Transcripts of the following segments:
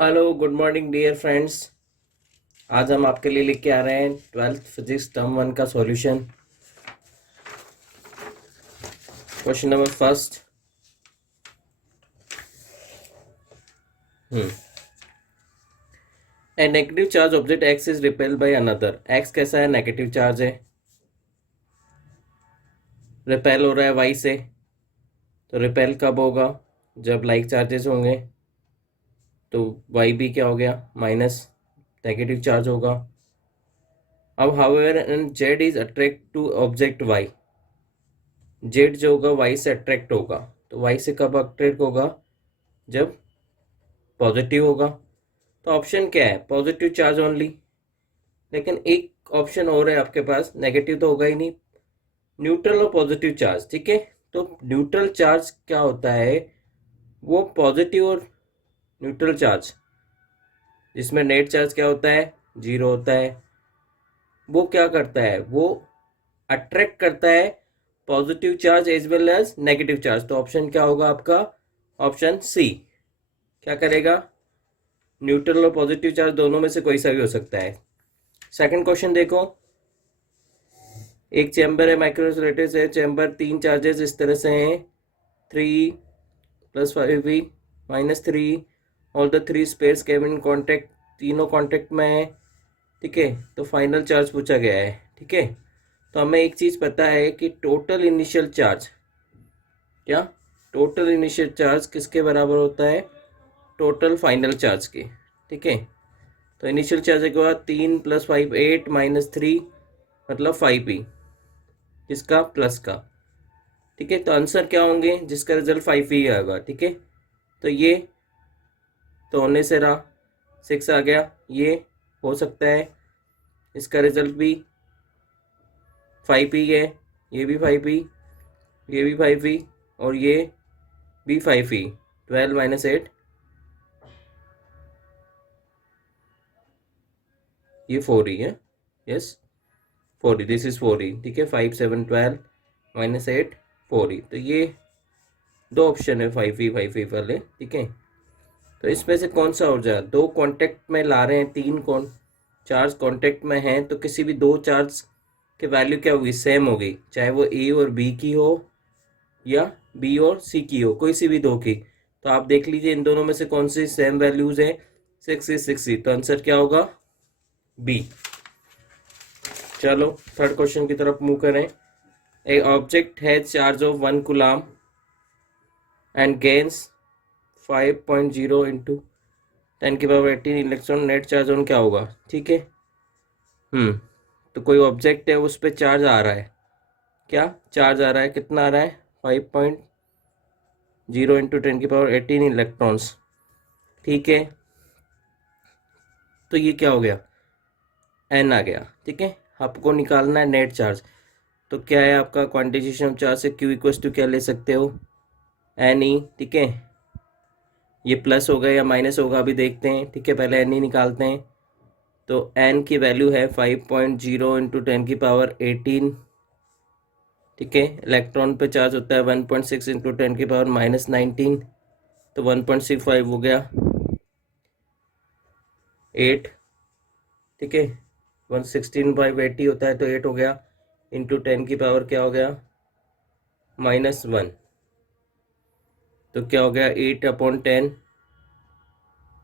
Hello good morning dear friends. आज हम आपके लिए लेके आ रहे हैं ट्वेल्थ फिजिक्स टर्म वन का solution. Question number first. A negative charge object X is repelled by another. X कैसा है? नेगेटिव चार्ज है, रिपेल हो रहा है वाई से। तो रिपेल कब होगा? जब लाइक चार्जेस होंगे। तो वाई भी क्या हो गया? माइनस नेगेटिव चार्ज होगा। अब however and Z is attract to object Y. Z जो होगा वाई से अट्रैक्ट होगा। तो वाई से कब अट्रैक्ट होगा? जब पॉजिटिव होगा। तो ऑप्शन क्या है? Positive charge only. लेकिन एक ऑप्शन और है आपके पास, नेगेटिव तो होगा ही नहीं, न्यूट्रल और पॉजिटिव चार्ज। ठीक है, तो न्यूट्रल चार्ज क्या होता है? वो पॉजिटिव और न्यूट्रल चार्ज जिसमें नेट चार्ज क्या होता है? जीरो होता है। वो क्या करता है? वो अट्रैक्ट करता है positive charge as well as negative charge. तो ऑप्शन क्या होगा आपका? Option C. क्या करेगा? न्यूट्रल और पॉजिटिव चार्ज दोनों में से कोई सा भी हो सकता है। सेकंड क्वेश्चन देखो। एक चैम्बर है, माइक्रोइंसुलेटर से चैम्बर, तीन चार्जेस इस तरह से हैं, 3 + 5v -3। All the three spheres came in contact, तीनों कॉन्टेक्ट में है। ठीक है, तो फाइनल चार्ज पूछा गया है। ठीक है, तो हमें एक चीज़ पता है कि टोटल इनिशियल चार्ज, क्या टोटल इनिशियल चार्ज किसके बराबर होता है? टोटल फाइनल चार्ज के। ठीक है, तो इनिशियल चार्ज के बाद 3 + 5 8 -3 मतलब 5p, किसका? प्लस का। ठीक है, तो आंसर क्या होंगे? जिसका रिजल्ट 5 ही आएगा। ठीक है, तो ये तो होने से रहा 6 आ गया, ये हो सकता है इसका रिजल्ट भी 5 ही है, ये भी 5 ही, ये भी 5 ही, और ये भी 5 ही। 12 - 8 ये 4 ही है। यस, 4 ही, दिस इज 4 ही। ठीक है, 5 7 12 -8 4 ही। तो ये दो ऑप्शन है 5 ही वाले। ठीक है, तो इसमें से कौन सा हो जाए? दो कांटेक्ट में ला रहे हैं, तीन कौन चार्ज कांटेक्ट में हैं, तो किसी भी दो चार्ज के वैल्यू क्या होगी? सेम होगी, चाहे वो ए और बी की हो या बी और सी की हो, कोई सी भी दो की। तो आप देख लीजिए इन दोनों में से कौन सी सेम वैल्यूज है? 6 तो आंसर क्या होगा? बी। चलो थर्ड क्वेश्चन की तरफ मूव करें। ए object has charge of 1 coulomb and gains 5.0 into 10⁻18 electron. Net charge on क्या होगा? ठीक है, तो कोई ऑब्जेक्ट है, उस पर चार्ज आ रहा है। क्या चार्ज आ रहा है? कितना आ रहा है? 5.0 इंटू 10⁻18 इलेक्ट्रॉन्स। ठीक है, तो ये क्या हो गया? एन आ गया। ठीक है, आपको निकालना है नेट चार्ज। तो क्या है आपका क्वांटिजेशन ऑफ चार्ज से? क्यू इक्वल टू क्या ले सकते हो? N E. ठीक है, ये प्लस होगा या माइनस होगा अभी देखते हैं। ठीक है, पहले एन ई निकालते हैं। तो एन की वैल्यू है 5.0 इंटू 10⁻18। ठीक है, इलेक्ट्रॉन पे चार्ज होता है 1.6 इंटू 10⁻−19। तो 1.65 हो गया 8। ठीक है, 116/80 होता है, तो 8 हो गया इंटू 10 की पावर क्या हो गया? -1। तो क्या हो गया? 8/10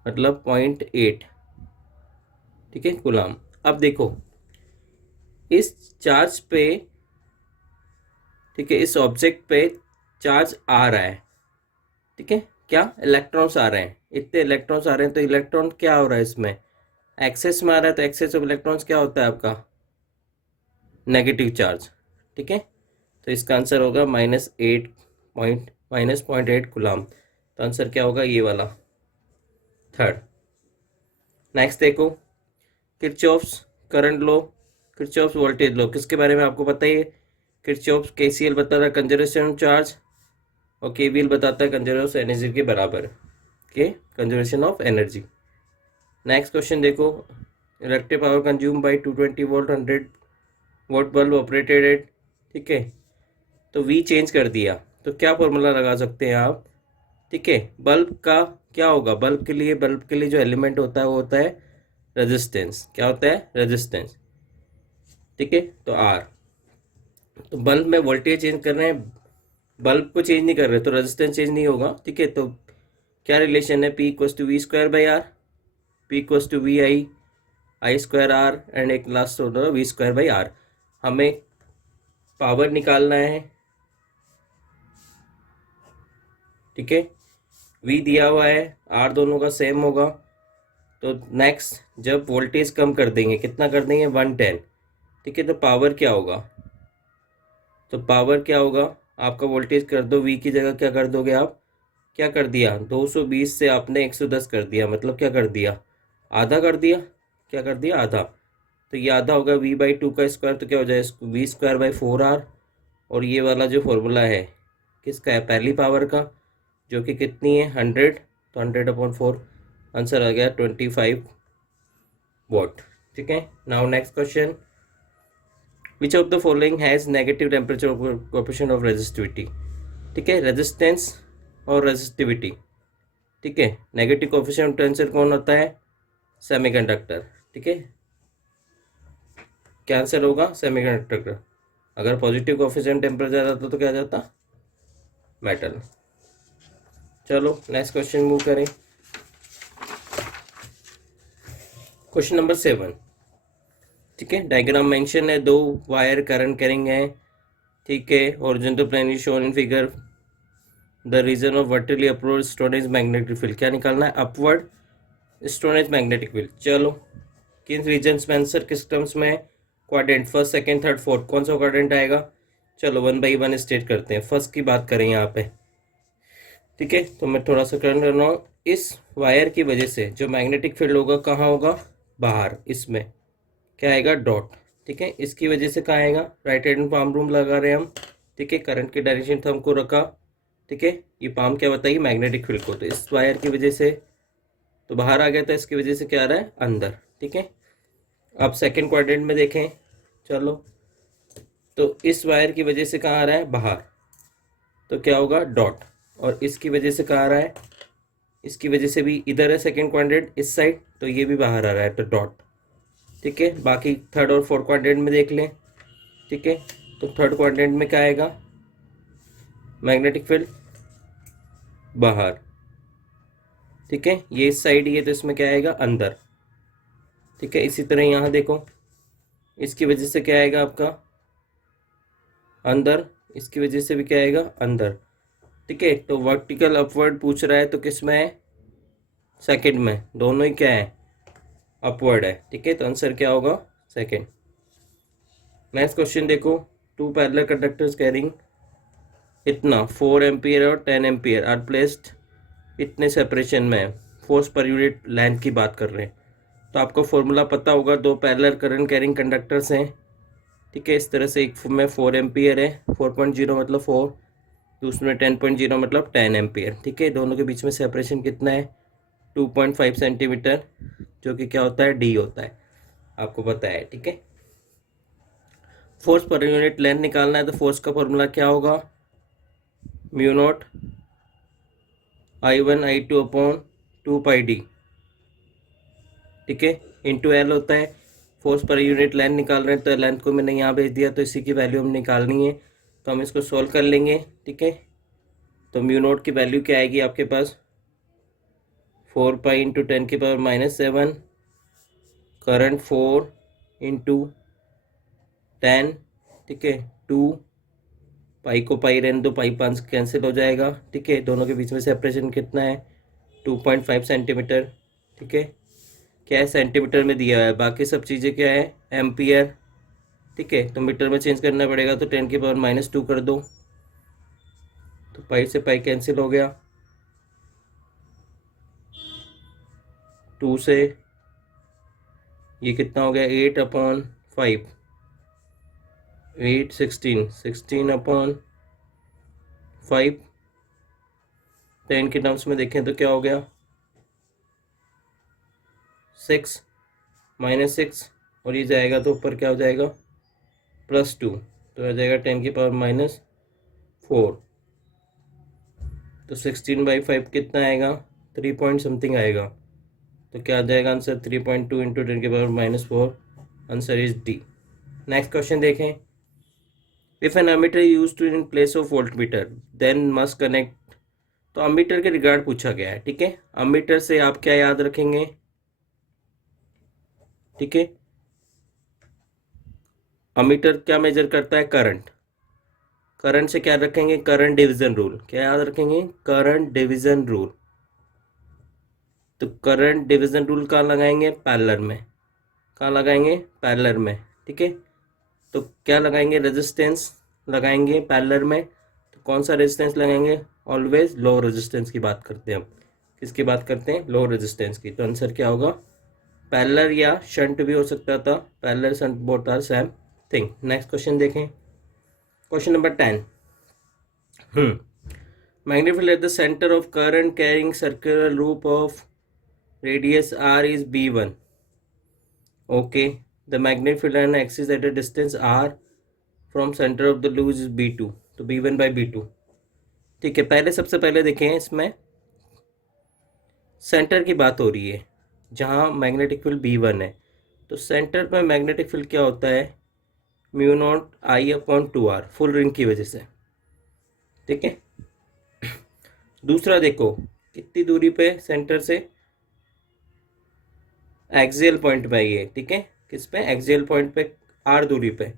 मतलब 0.8। ठीक है, गुलाम। अब देखो इस चार्ज पे, ठीक है, इस ऑब्जेक्ट पे चार्ज आ रहा है। ठीक है, क्या इलेक्ट्रॉन्स आ रहे हैं? इतने इलेक्ट्रॉन्स आ रहे हैं, तो इलेक्ट्रॉन क्या हो रहा है इसमें? एक्सेस में आ रहा है, तो एक्सेस ऑफ इलेक्ट्रॉन्स क्या होता है आपका? Negative charge. ठीक है, तो इसका आंसर होगा -0.8 कूलम। तो आंसर क्या होगा? ये वाला, थर्ड। नेक्स्ट देखो, Kirchhoff's current law, Kirchhoff's voltage law, किसके बारे में आपको पता ही है? किरचॉफ्स केसीएल बताता है कंजर्वेशन चार्ज, और केवीएल बताता है कंजर्वेशन ऑफ एनर्जी के बराबर के conservation of energy. Next question देखो, electric power consume by 220 volt 100 volt bulb operated at. ठीक है, तो वी चेंज कर दिया, तो क्या फॉर्मूला लगा सकते हैं आप? ठीक है। बल्ब का क्या होगा, बल्ब के लिए जो एलिमेंट होता है वो होता है रेजिस्टेंस। क्या होता है, रेजिस्टेंस। ठीक है, तो आर। तो बल्ब में वोल्टेज चेंज कर रहे हैं, बल्ब को चेंज नहीं कर रहे तो रेजिस्टेंस चेंज नहीं होगा। ठीक है, तो क्या रिलेशन है, P equals to V square by R, P equals to V I square R, and एक लास्ट होता है वी स्क्वायर बाई आर। हमें पावर निकालना है। ठीक है, वी दिया हुआ है, आर दोनों का सेम होगा। तो नेक्स्ट जब वोल्टेज कम कर देंगे, कितना कर देंगे, 110। ठीक है, तो पावर क्या होगा, तो पावर क्या होगा, आपका वोल्टेज कर दो वी की जगह क्या कर दोगे आप, क्या कर दिया, 220 से आपने 110 कर दिया, मतलब क्या कर दिया, आधा कर दिया। क्या कर दिया, आधा। तो ये आधा होगा वी बाई टू का स्क्वायर, तो क्या हो जाएगा, वी स्क्वायर बाई 4 आर। और ये वाला जो फॉर्मूला है किसका है, पहली पावर का, जो कि कितनी है, 100। तो 100/4, आंसर आ गया 25 वॉट। ठीक है, now next question, which of the following has negative temperature coefficient of resistivity. ठीक है, रेजिस्टेंस और रेजिस्टिविटी। ठीक है, नेगेटिव कोएफिशिएंट टेंसर कौन होता है, सेमीकंडक्टर। ठीक है, क्या आंसर होगा, सेमीकंडक्टर का। अगर पॉजिटिव कोएफिशिएंट टेम्परेचर आता तो क्या जाता, मेटल। चलो नेक्स्ट क्वेश्चन मूव करें। Question number 7। ठीक है, डायग्राम मेंशन है, 2 वायर करंट कैरिंग है। ठीक है, horizontal plane is shown in figure, the region of vertically upward storage magnetic field. क्या निकालना है, अपवर्ड स्टोरेज मैग्नेटिक फील्ड। चलो, किन रीजन्स में आंसर, किस टर्म्स में, quadrant, first second third fourth, कौन सा क्वाड्रेंट आएगा। चलो 1 बाई 1 स्टेट करते हैं, फर्स्ट की बात करें यहाँ पे। ठीक है, तो मैं थोड़ा सा करंट कर रहा हूँ, इस वायर की वजह से जो मैग्नेटिक फील्ड होगा कहाँ होगा, बाहर, इसमें क्या आएगा, डॉट। ठीक है, इसकी वजह से कहाँ आएगा, राइट हैंड पाम रूल लगा रहे हैं हम। ठीक है, करंट की डायरेक्शन थंब को रखा। ठीक है, ये पाम क्या बताइए, मैग्नेटिक फील्ड को, तो इस वायर की वजह से तो बाहर आ गया था, इसकी वजह से क्या आ रहा है, अंदर। ठीक है, अब सेकंड क्वाड्रेंट में देखें। चलो, तो इस वायर की वजह से कहाँ आ रहा है, बाहर, तो क्या होगा, डॉट। और इसकी वजह से कहाँ आ रहा है, इसकी वजह से भी इधर है सेकंड क्वाड्रेंट इस साइड, तो ये भी बाहर आ रहा है, तो डॉट। ठीक है, बाकी थर्ड और फोर्थ क्वाड्रेंट में देख लें। ठीक है, तो थर्ड क्वाड्रेंट में क्या आएगा, मैग्नेटिक फील्ड बाहर। ठीक है, ये इस साइड ही है, तो इसमें क्या आएगा, अंदर। ठीक है, इसी तरह यहाँ देखो, इसकी वजह से क्या आएगा आपका, अंदर, इसकी वजह से भी क्या आएगा, अंदर। ठीक है, तो वर्टिकल अपवर्ड पूछ रहा है, तो किस में है, सेकंड में, दोनों ही क्या है, अपवर्ड है। ठीक है, तो आंसर क्या होगा, सेकंड। नेक्स्ट क्वेश्चन देखो, 2 पैरेलल कंडक्टर्स कैरिंग इतना 4 एम्पियर और 10 एम्पियर आर प्लेस्ड इतने सेपरेशन में, फोर्स पर यूनिट लेंथ की बात कर रहे हैं। तो आपको फॉर्मूला पता होगा, 2 पैरेलल करंट कैरिंग कंडक्टर्स हैं। ठीक है, इस तरह से एक में 4 एम्पियर है, 4.0 मतलब 4, दूसरे में 10.0 मतलब 10 एम्पियर। ठीक है, दोनों के बीच में सेपरेशन कितना है, 2.5 सेंटीमीटर, जो कि क्या होता है, डी होता है, आपको पता है। ठीक है, फोर्स पर यूनिट लेंथ निकालना है, तो फोर्स का फॉर्मूला क्या होगा, mu naught I1 I2 upon 2πd। ठीक है, इंटू एल होता है, फोर्स पर यूनिट लेंथ निकाल रहे हैं, तो लेंथ को मैंने यहाँ भेज दिया, तो इसी की वैल्यू हम निकालनी है, तो हम इसको सॉल्व कर लेंगे। ठीक है, तो म्यू नोट की वैल्यू क्या आएगी आपके पास, 4 पाई इंटू 10⁻⁻7, करंट 4 इंटू 10। ठीक है, 2 पाई को पाई रहने दो, पाई 5 कैंसिल हो जाएगा। ठीक है, दोनों के बीच में सेपरेशन कितना है, 2.5 सेंटीमीटर। ठीक है, क्या है, सेंटीमीटर में दिया है, बाकी सब चीज़ें क्या है, एम्पियर। ठीक है, तो मीटर में चेंज करना पड़ेगा, तो 10⁻⁻2 कर दो, तो पाई से पाई कैंसिल हो गया, 2 से ये कितना हो गया, 8/5, 8 16, 16/5, 10 के टर्म्स में देखें तो क्या हो गया, 6 -6, और ये जाएगा तो ऊपर क्या हो जाएगा, +2, तो आ जाएगा 10⁻⁻4। तो 16/5 कितना आएगा, 3 पॉइंट समथिंग आएगा। तो क्या आ जाएगा answer, 3.2 into 10⁻⁴। Answer is D. Next question देखें। If an ammeter use to in place of volt meter then must connect. तो अमीटर के रिगार्ड पूछा गया है, ठीक है। अमीटर से आप क्या याद रखेंगे, ठीक है। अमीटर क्या मेजर करता है, करंट। करंट से क्या रखेंगे, करंट डिवीजन रूल। क्या याद रखेंगे, करंट डिवीजन रूल। तो करंट डिवीजन रूल कहाँ लगाएंगे, पैरेलल में। कहाँ लगाएंगे, पैरेलल में, ठीक है। तो क्या लगाएंगे, रेजिस्टेंस लगाएंगे पैरेलल में। तो कौन सा रेजिस्टेंस लगाएंगे, ऑलवेज लो रेजिस्टेंस की बात करते हैं हम। किसकी बात करते हैं, लो रेजिस्टेंस की। तो आंसर क्या होगा, पैरेलल या शंट भी हो सकता था। Parallel shunt both are same thing. Next question देखें, question number 10। magnetic field at the center of current carrying circular loop of radius r is b1. Okay, the magnetic field and axis at a distance r from center of the loop is b2. तो b1/b2, ठीक है। पहले सबसे पहले देखें, इसमें centre की बात हो रही है जहाँ मैग्नेटिक फील्ड b1 है। तो सेंटर में मैग्नेटिक फील्ड क्या होता है, μ0I/2r, फुल रिंग की वजह से, ठीक है। दूसरा देखो, कितनी दूरी पे सेंटर से, एक्सियल पॉइंट पे ये, ठीक है। किस पे, एक्सियल पॉइंट पे, आर दूरी पे,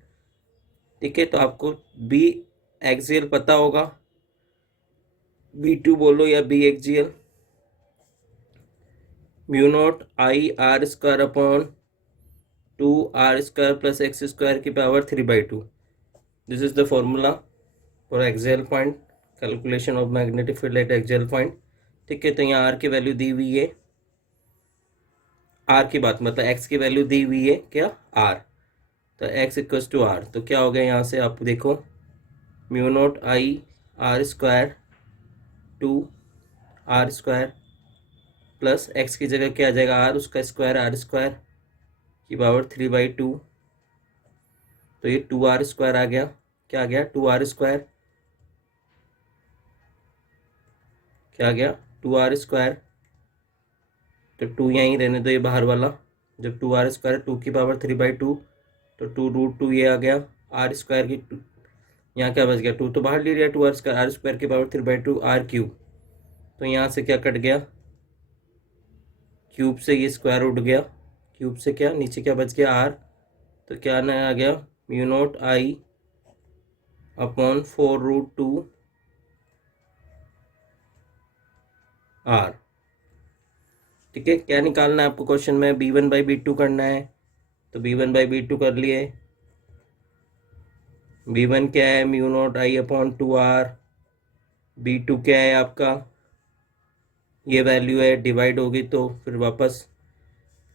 ठीक है। तो आपको बी एक्सियल पता होगा, b2 बोलो या B axial, μ0I/r² plus x² की power 3/2। This is the formula for axial point, calculation of magnetic field at axial point, ठीक है। तो यहाँ आर की वैल्यू दी हुई है, आर की बात मतलब एक्स की वैल्यू दी हुई है, क्या, आर। तो एक्स इक्वल्स टू आर। तो क्या हो गया यहाँ से, आप देखो, μ0I/r² 2r² प्लस एक्स की जगह क्या आ जाएगा, आर, उसका स्क्वायर, r² की पावर 3/2। तो ये 2r² आ गया, क्या आ गया, 2r², क्या आ गया, 2r²। तो 2 यहीं रहने दो, ये बाहर वाला। जब 2r², 2 की पावर 3/2, तो 2√2 ये आ गया, r² की 2, यहाँ क्या बच गया, 2 तो बाहर ले लिया, 2r², r² की पावर 3/2 r³। तो यहाँ से क्या कट गया, क्यूब से ये स्क्वायर उठ गया, क्यूब से क्या, नीचे क्या बच गया, आर। तो क्या ना आ गया, μ0I/4√2 आर, ठीक है। क्या निकालना है आपको क्वेश्चन में, b1/b2 करना है। तो b1/b2 कर लिए। b1 क्या है, μ0I/2r। b2 क्या है आपका, ये वैल्यू है, डिवाइड होगी तो फिर वापस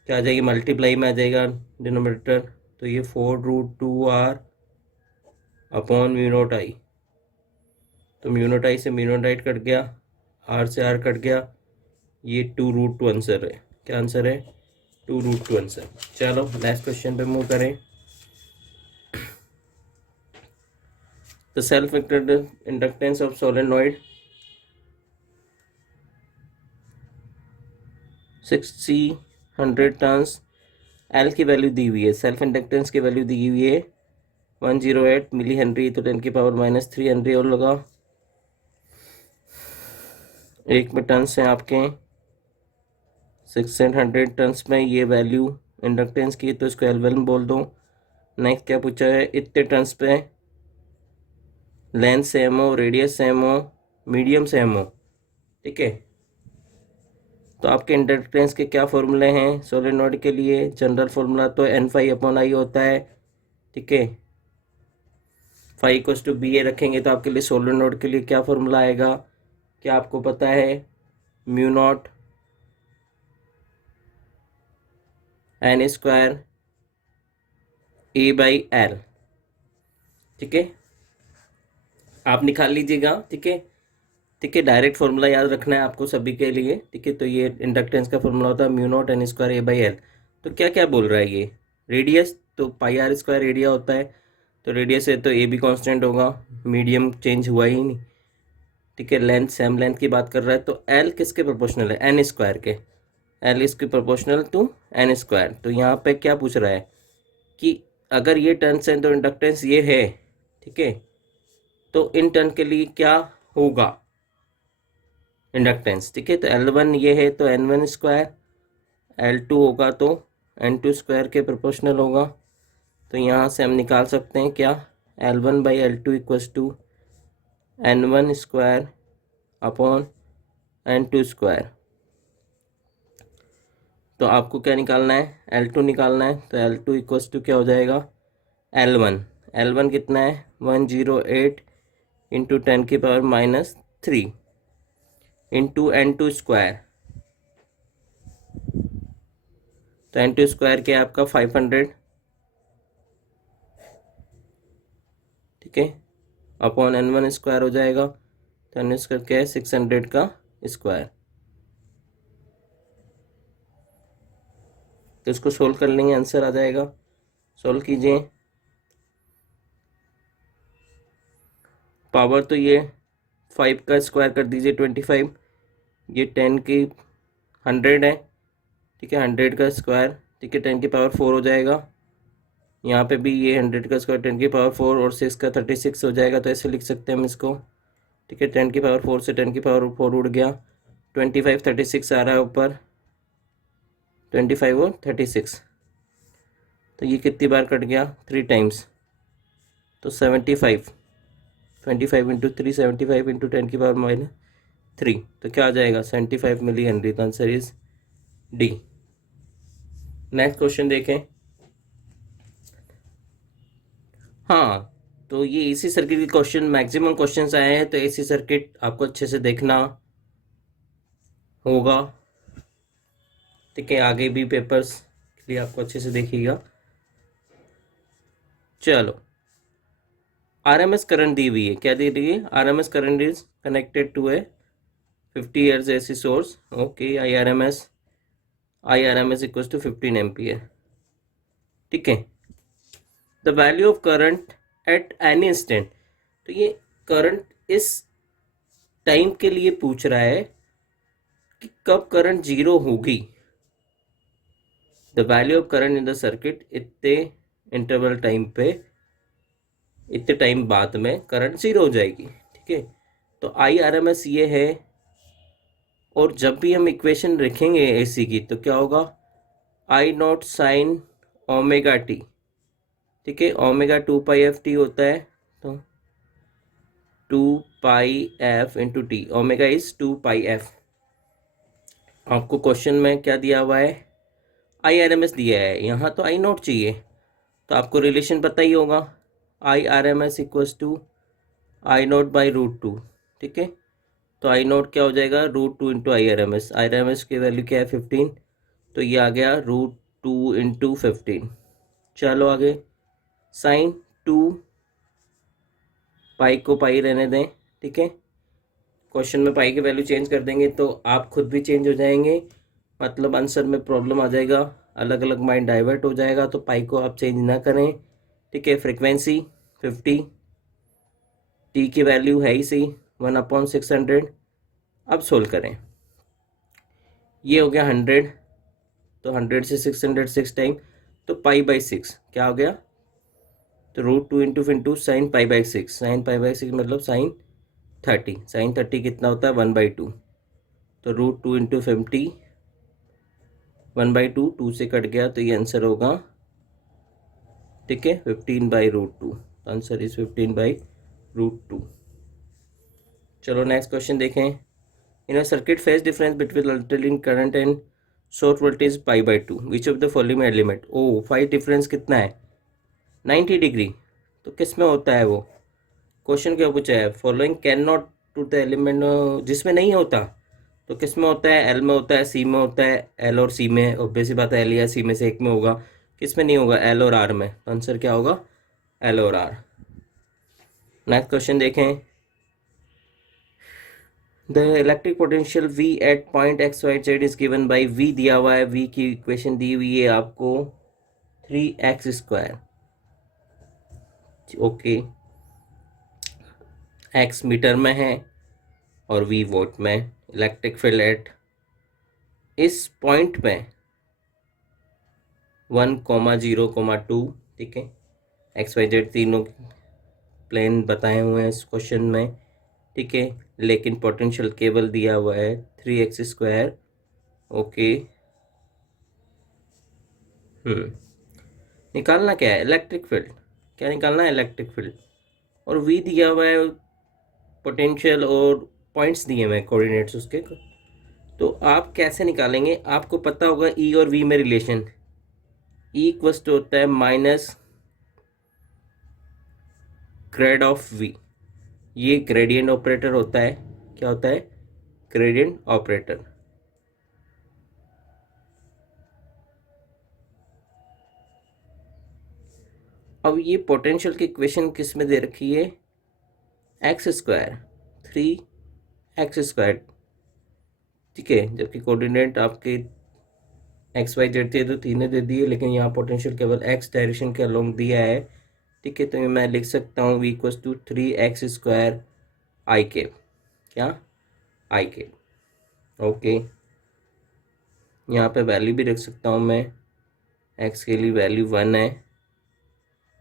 क्या आ जाएगी, मल्टीप्लाई में आ जाएगा डिनोमिनेटर। तो ये 4√2r/μ0I। तो μ0I से μ0I कट गया, r से r कट गया, ये 2√2 आंसर है। क्या आंसर है, 2√2 आंसर। चलो नेक्स्ट क्वेश्चन पे मूव करें। The self inductance of solenoid 600 turns, L की वैल्यू दी हुई है, सेल्फ इंडक्टेंस की वैल्यू दी हुई है 108 मिली हेनरी। तो 10⁻³ हेनरी और लगा, एक में टर्न्स हैं आपके 600 टर्न्स में ये वैल्यू इंडक्टेंस की, तो इसको L1 बोल दो। नेक्स्ट क्या पूछा है, इतने टर्न्स पे लेंथ सेम हो, रेडियस सेम हो, मीडियम सेम हो, ठीक है। तो आपके इंडक्टेंस के क्या फॉर्मूले हैं सोलेनॉइड के लिए, जनरल फॉर्मूला तो N∅/I होता है, ठीक है। φ=BA रखेंगे तो आपके लिए सोलेनॉइड के लिए क्या फॉर्मूला आएगा, क्या आपको पता है, μ0 n² A/L, ठीक है। आप निकाल लीजिएगा, ठीक है, ठीक है। डायरेक्ट फॉर्मूला याद रखना है आपको सभी के लिए, ठीक है। तो ये इंडक्टेंस का फॉर्मूला होता है μ0 n² A/L। तो क्या क्या बोल रहा है ये, रेडियस तो πr² एरिया होता है, तो रेडियस है तो ए भी कांस्टेंट होगा, मीडियम चेंज हुआ ही नहीं, ठीक है, लेंथ सेम लेंथ की बात कर रहा है, तो एल किसके प्रोपोर्शनल है, एन स्क्वायर के, एल इसकी प्रोपोर्शनल टू एन स्क्वायर। तो यहाँ पे क्या पूछ रहा है कि अगर ये टर्न्स हैं तो इंडक्टेंस ये है, ठीक है, तो इन टर्न के लिए क्या होगा इंडक्टेंस, ठीक है। तो L1 ये है तो N1 स्क्वायर, L2 होगा तो N2 स्क्वायर के प्रोपोर्शनल होगा। तो यहाँ से हम निकाल सकते हैं क्या, L1 by L2 equals to N1 square upon N2 square. तो आपको क्या निकालना है, L2 निकालना है। तो L2 इक्वल्स टू क्या हो जाएगा, L1, L1 कितना है 108 इंटू 10⁻³ इंटू N2 स्क्वायर। तो N2 स्क्वायर क्या है आपका 500, ठीक है, अपॉन N1 स्क्वायर हो जाएगा। तो N स्क्वायर क्या है 600 का स्क्वायर। तो इसको सोल्व कर लेंगे, आंसर आ जाएगा। सोल्व कीजिए। पावर तो ये 5 का स्क्वायर कर दीजिए 25, ये 10 की 100 है, ठीक है, 100 का स्क्वायर, ठीक है, 10⁴ हो जाएगा। यहाँ पे भी ये 100 का स्क्वायर 10⁴ और 6 का 36 हो जाएगा। तो ऐसे लिख सकते हैं हम इसको, ठीक है, 10⁴ से 10⁴ उड़ गया, 25 36 आ रहा है ऊपर, 25 और 36। तो ये कितनी बार कट गया, 3 टाइम्स। तो 75, 25 इंटू 3 75 इंटू 10⁻³ तो क्या आ जाएगा 75 मिली हेनरी। तो answer is D. Next question देखें। हाँ, तो ये एसी सर्किट के क्वेश्चन मैक्सिमम क्वेश्चंस आए हैं, तो एसी सर्किट आपको अच्छे से देखना होगा, ठीक है, आगे भी पेपर्स के लिए आपको अच्छे से देखिएगा। चलो, आरएमएस करंट दी हुई है, क्या दी हुई है, RMS current is connected to a 50 years AC source, okay, I R M S equals to 15 ampere, ठीक है। The value of current at any instant, तो ये करंट इस टाइम के लिए पूछ रहा है कि कब करंट जीरो होगी। The value of current in the circuit, इतने इंटरवल टाइम पे, इतने टाइम बाद में करंट जीरो हो जाएगी, ठीक है। तो आई आर एम एस ये है, और जब भी हम इक्वेशन रखेंगे एसी की तो क्या होगा, आई नॉट साइन ओमेगा टी, ठीक है, ओमेगा 2π/f होता है। तो 2π/f into T, omega is 2π/f। आपको क्वेश्चन में क्या दिया हुआ है, आई आर एम एस दिया है, यहाँ तो आई नॉट चाहिए, तो आपको रिलेशन पता ही होगा, I R M S equals to I nought by √2, ठीक है। तो आई नॉट क्या हो जाएगा, √2 into I R M S की वैल्यू क्या है 15, तो ये आ गया √2 इंटू 15। चलो आगे, साइन 2 पाई को पाई रहने दें, ठीक है, क्वेश्चन में पाई की वैल्यू चेंज कर देंगे तो आप खुद भी चेंज हो जाएंगे, मतलब आंसर में प्रॉब्लम आ जाएगा, अलग अलग माइंड डाइवर्ट हो जाएगा। तो पाई को आप चेंज ना करें, ठीक है। फ्रीक्वेंसी 50, टी की वैल्यू है ही सही 1/600। अब सोल्व करें, ये हो गया 100, तो 100 से 600 6 टाइम, तो π/6 क्या हो गया, तो √2 इंटू साइन π/6, साइन π/6 मतलब साइन 30, साइन 30 कितना होता है 1/2, तो √2 इंटू 50, 1/2, 2 से कट गया, तो ये आंसर होगा, ठीक है, 15/√2। Answer is 15/√2। चलो नेक्स्ट क्वेश्चन देखें। In a circuit phase difference between alternating current and source voltage π/2, which of the following element, oh five difference कितना है 90 डिग्री, तो किस में होता है वो, क्वेश्चन क्या पूछा है, following can not to the element, जिसमें नहीं होता तो किस में होता है, एल में होता है, सी में होता है, एल और सी में, ऑब्वियस बात है एल या सी में से एक में होगा, किस में नहीं होगा, एल और आर में। तो आंसर क्या होगा, एल और आर। नेक्स्ट क्वेश्चन देखें। The electric potential V at point XYZ is given by, V दिया हुआ है, V की इक्वेशन दी हुई है आपको 3x², ओके, x मीटर में है, और V वोल्ट में। इलेक्ट्रिक फील्ड एट इस पॉइंट में 1,0,2, ठीक है, XYZ तीनों प्लेन बताए हुए हैं इस क्वेश्चन में, ठीक है, लेकिन पोटेंशियल केवल दिया हुआ है 3x²। ओके, निकालना क्या है? Electric field. क्या निकालना है? Electric field. और V दिया हुआ है, पोटेंशियल और पॉइंट्स दिए हुए हैं, कोऑर्डिनेट्स उसके। तो आप कैसे निकालेंगे? आपको पता होगा E और V में रिलेशन। E इक्वल्स टू होता है माइनस ग्रेड ऑफ V। ये ग्रेडियंट ऑपरेटर होता है। क्या होता है? Gradient operator. अब ये पोटेंशियल की इक्वेशन किस में दे रखी है? x², 3x², ठीक है, जबकि कोऑर्डिनेट आपके XYZ थे तो 3 दे दिए, लेकिन यहाँ पोटेंशियल केवल x डायरेक्शन के अलोंग दिया है, ठीक है। तो ये मैं लिख सकता हूँ V equals to 3x² i cap. क्या? I cap. ओके, यहाँ पे वैल्यू भी रख सकता हूँ मैं। x के लिए वैल्यू 1 है,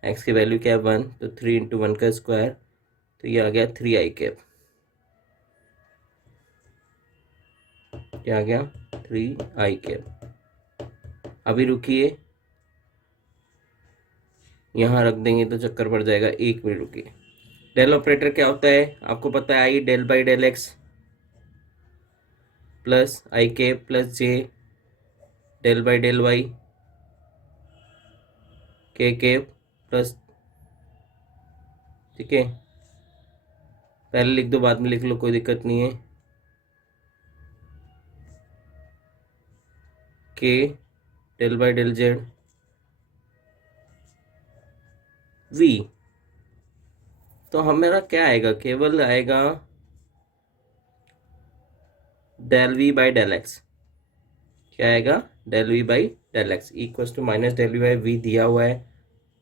x की वैल्यू क्या है? 1, तो 3 × 1 का स्क्वायर, तो ये आ गया 3i कैप। क्या आ गया? 3i cap. अभी रुकिए, यहाँ रख देंगे तो चक्कर पड़ जाएगा। 1 मिनट रुकिए। डेल ऑपरेटर क्या होता है? आपको पता है, I del by del x plus I cap plus J del by del y K cap plus, ठीक है, पहले लिख दो बाद में लिख लो, कोई दिक्कत नहीं है। K del by del Z V. तो हमारा क्या आएगा? केवल आएगा del V by del X. क्या आएगा? Del V by del X equals to minus del V by V दिया हुआ है,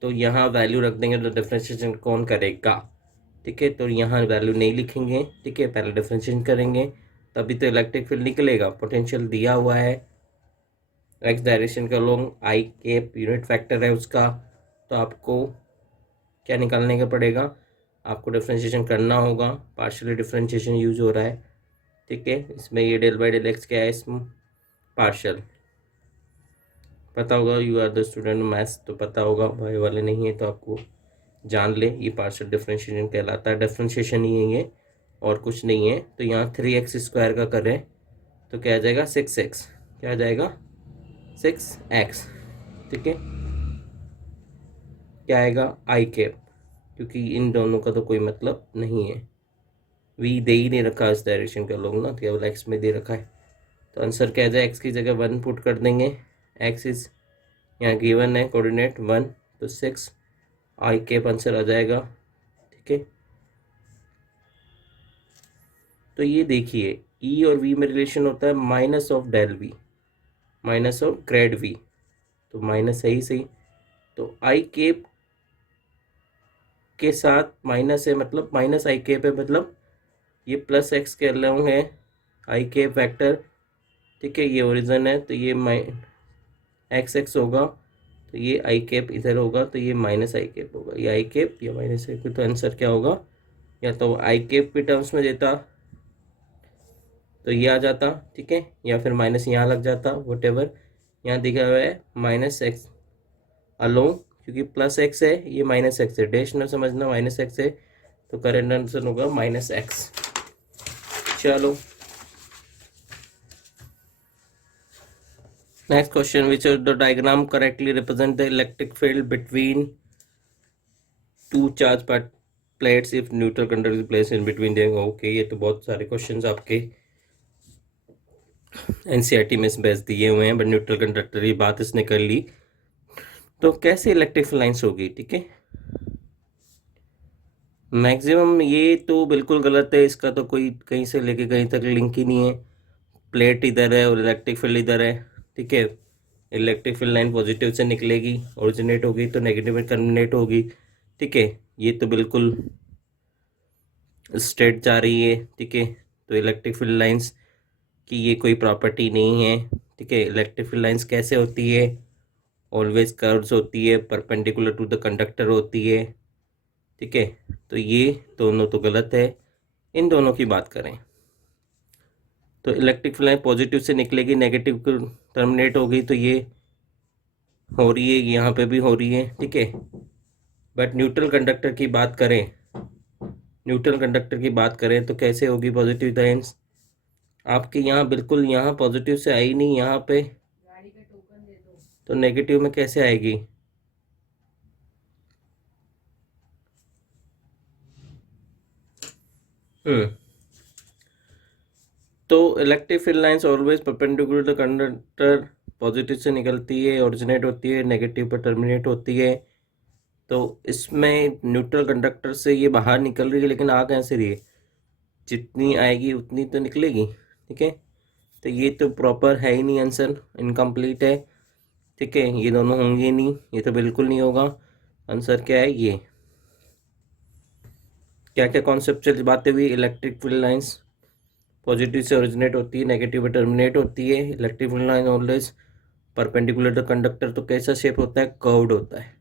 तो यहाँ वैल्यू रख देंगे तो डिफरेंशिएशन कौन करेगा? ठीक है, तो यहाँ वैल्यू नहीं लिखेंगे, ठीक है, पहले डिफरेंशिएशन करेंगे तभी तो इलेक्ट्रिक फील्ड निकलेगा। पोटेंशियल दिया हुआ है एक्स डायरेक्शन का लोग आई केप यूनिट फैक्टर है उसका, तो आपको क्या निकालने का पड़ेगा? आपको डिफरेंशिएशन करना होगा। पार्शियली डिफरेंशिएशन यूज हो रहा है, ठीक है। इसमें ये डेल बाई डेल एक्स क्या है? इसमें पार्शियल पता होगा। You are the student maths, तो पता होगा। भाई वाले नहीं है तो आपको जान ले, ये पार्शियल डिफरेंशिएशन कहलाता है। डिफरेंशिएशन ही है ये, और कुछ नहीं है। तो यहाँ 3x² का करें तो क्या आ जाएगा? 6x। क्या आ जाएगा? 6x, ठीक है। क्या आएगा? आई कैप, क्योंकि इन दोनों का तो कोई मतलब नहीं है। वी दे ही नहीं रखा इस डायरेक्शन का लोग ना, केवल एक्स में दे रखा है। तो आंसर क्या आ जाए? एक्स की जगह 1 पुट कर देंगे। एक्स इज यहाँ गिवन है कोऑर्डिनेट 1, तो 6 आई कैप आंसर आ जाएगा, ठीक है। तो ये देखिए, ई और वी में रिलेशन होता है minus of del V, minus of grad V, तो माइनस है ही सही। तो आई केप के साथ माइनस है, मतलब माइनस आई केप है, मतलब ये प्लस एक्स के अलोंग है आई केप वेक्टर, ठीक है। ये ओरिजिन है तो ये एक्स एक्स होगा, तो ये आई केप इधर होगा, तो ये माइनस आई केप होगा। ये आई केप या माइनस आई केप, तो आंसर क्या होगा? या तो आई केप के टर्म्स में देता तो ये आ जाता, ठीक है, या फिर माइनस यहाँ लग जाता, वट एवर। यहाँ दिखा हुआ है माइनस एक्स अलोंग, क्योंकि प्लस एक्स है, ये माइनस एक्स है, डैश न समझना, माइनस एक्स है, तो करेंट आंसर होगा माइनस एक्स। चलो next question, which of the diagram correctly represent the electric field between two charge plates if neutral conductor is placed in between them. Okay, ये तो बहुत सारे क्वेश्चंस आपके NCERT में बेस दिए हुए हैं, बट न्यूट्रल कंडक्टर की बात इसने कर ली, तो कैसे इलेक्ट्रिक लाइंस होगी? ठीक है, मैक्सिमम ये तो बिल्कुल गलत है, इसका तो कोई कहीं से लेके कहीं तक लिंक ही नहीं है। प्लेट इधर है और इलेक्ट्रिक फील्ड इधर है, ठीक है। इलेक्ट्रिक फील्ड लाइन पॉजिटिव से निकलेगी, ओरिजिनेट होगी, तो नेगेटिव में कन्वर्ट होगी, ठीक है। ये तो बिल्कुल स्ट्रेट जा रही है, ठीक है, तो इलेक्ट्रिक फील्ड लाइंस की ये कोई प्रॉपर्टी नहीं है, ठीक है। इलेक्ट्रिक फील्ड लाइंस कैसे होती है, ऑलवेज कर्व्स होती है, परपेंडिकुलर टू द कंडक्टर होती है, ठीक है। तो ये दोनों तो गलत है। इन दोनों की बात करें तो इलेक्ट्रिक फील्ड लाइन पॉजिटिव से निकलेगी, नेगेटिव को टर्मिनेट होगी, तो ये हो रही है, यहाँ पे भी हो रही है, ठीक है। बट न्यूट्रल कंडक्टर की बात करें, न्यूट्रल कंडक्टर की बात करें तो कैसे होगी पॉजिटिव लाइन्स, आपके यहाँ बिल्कुल यहाँ पॉजिटिव से आई नहीं, यहाँ पे तो नेगेटिव में कैसे आएगी। तो electric field lines always perpendicular to conductor, positive से निकलती है, ओरिजिनेट होती है, नेगेटिव पर टर्मिनेट होती है। तो इसमें न्यूट्रल कंडक्टर से ये बाहर निकल रही है, लेकिन आ कैसे रही है, जितनी आएगी उतनी तो निकलेगी, ठीक है। तो ये तो प्रॉपर है ही नहीं, आंसर इनकम्प्लीट है, ठीक है। ये दोनों होंगे नहीं, ये तो बिल्कुल नहीं होगा। आंसर क्या है, ये क्या क्या कॉन्सेप्चुअल बातें हुई। इलेक्ट्रिक फील्ड लाइंस पॉजिटिव से ओरिजिनेट होती है, नेगेटिव पे टर्मिनेट होती है। Electric field line always perpendicular to conductor, तो कैसा शेप होता है, कर्व्ड होता है।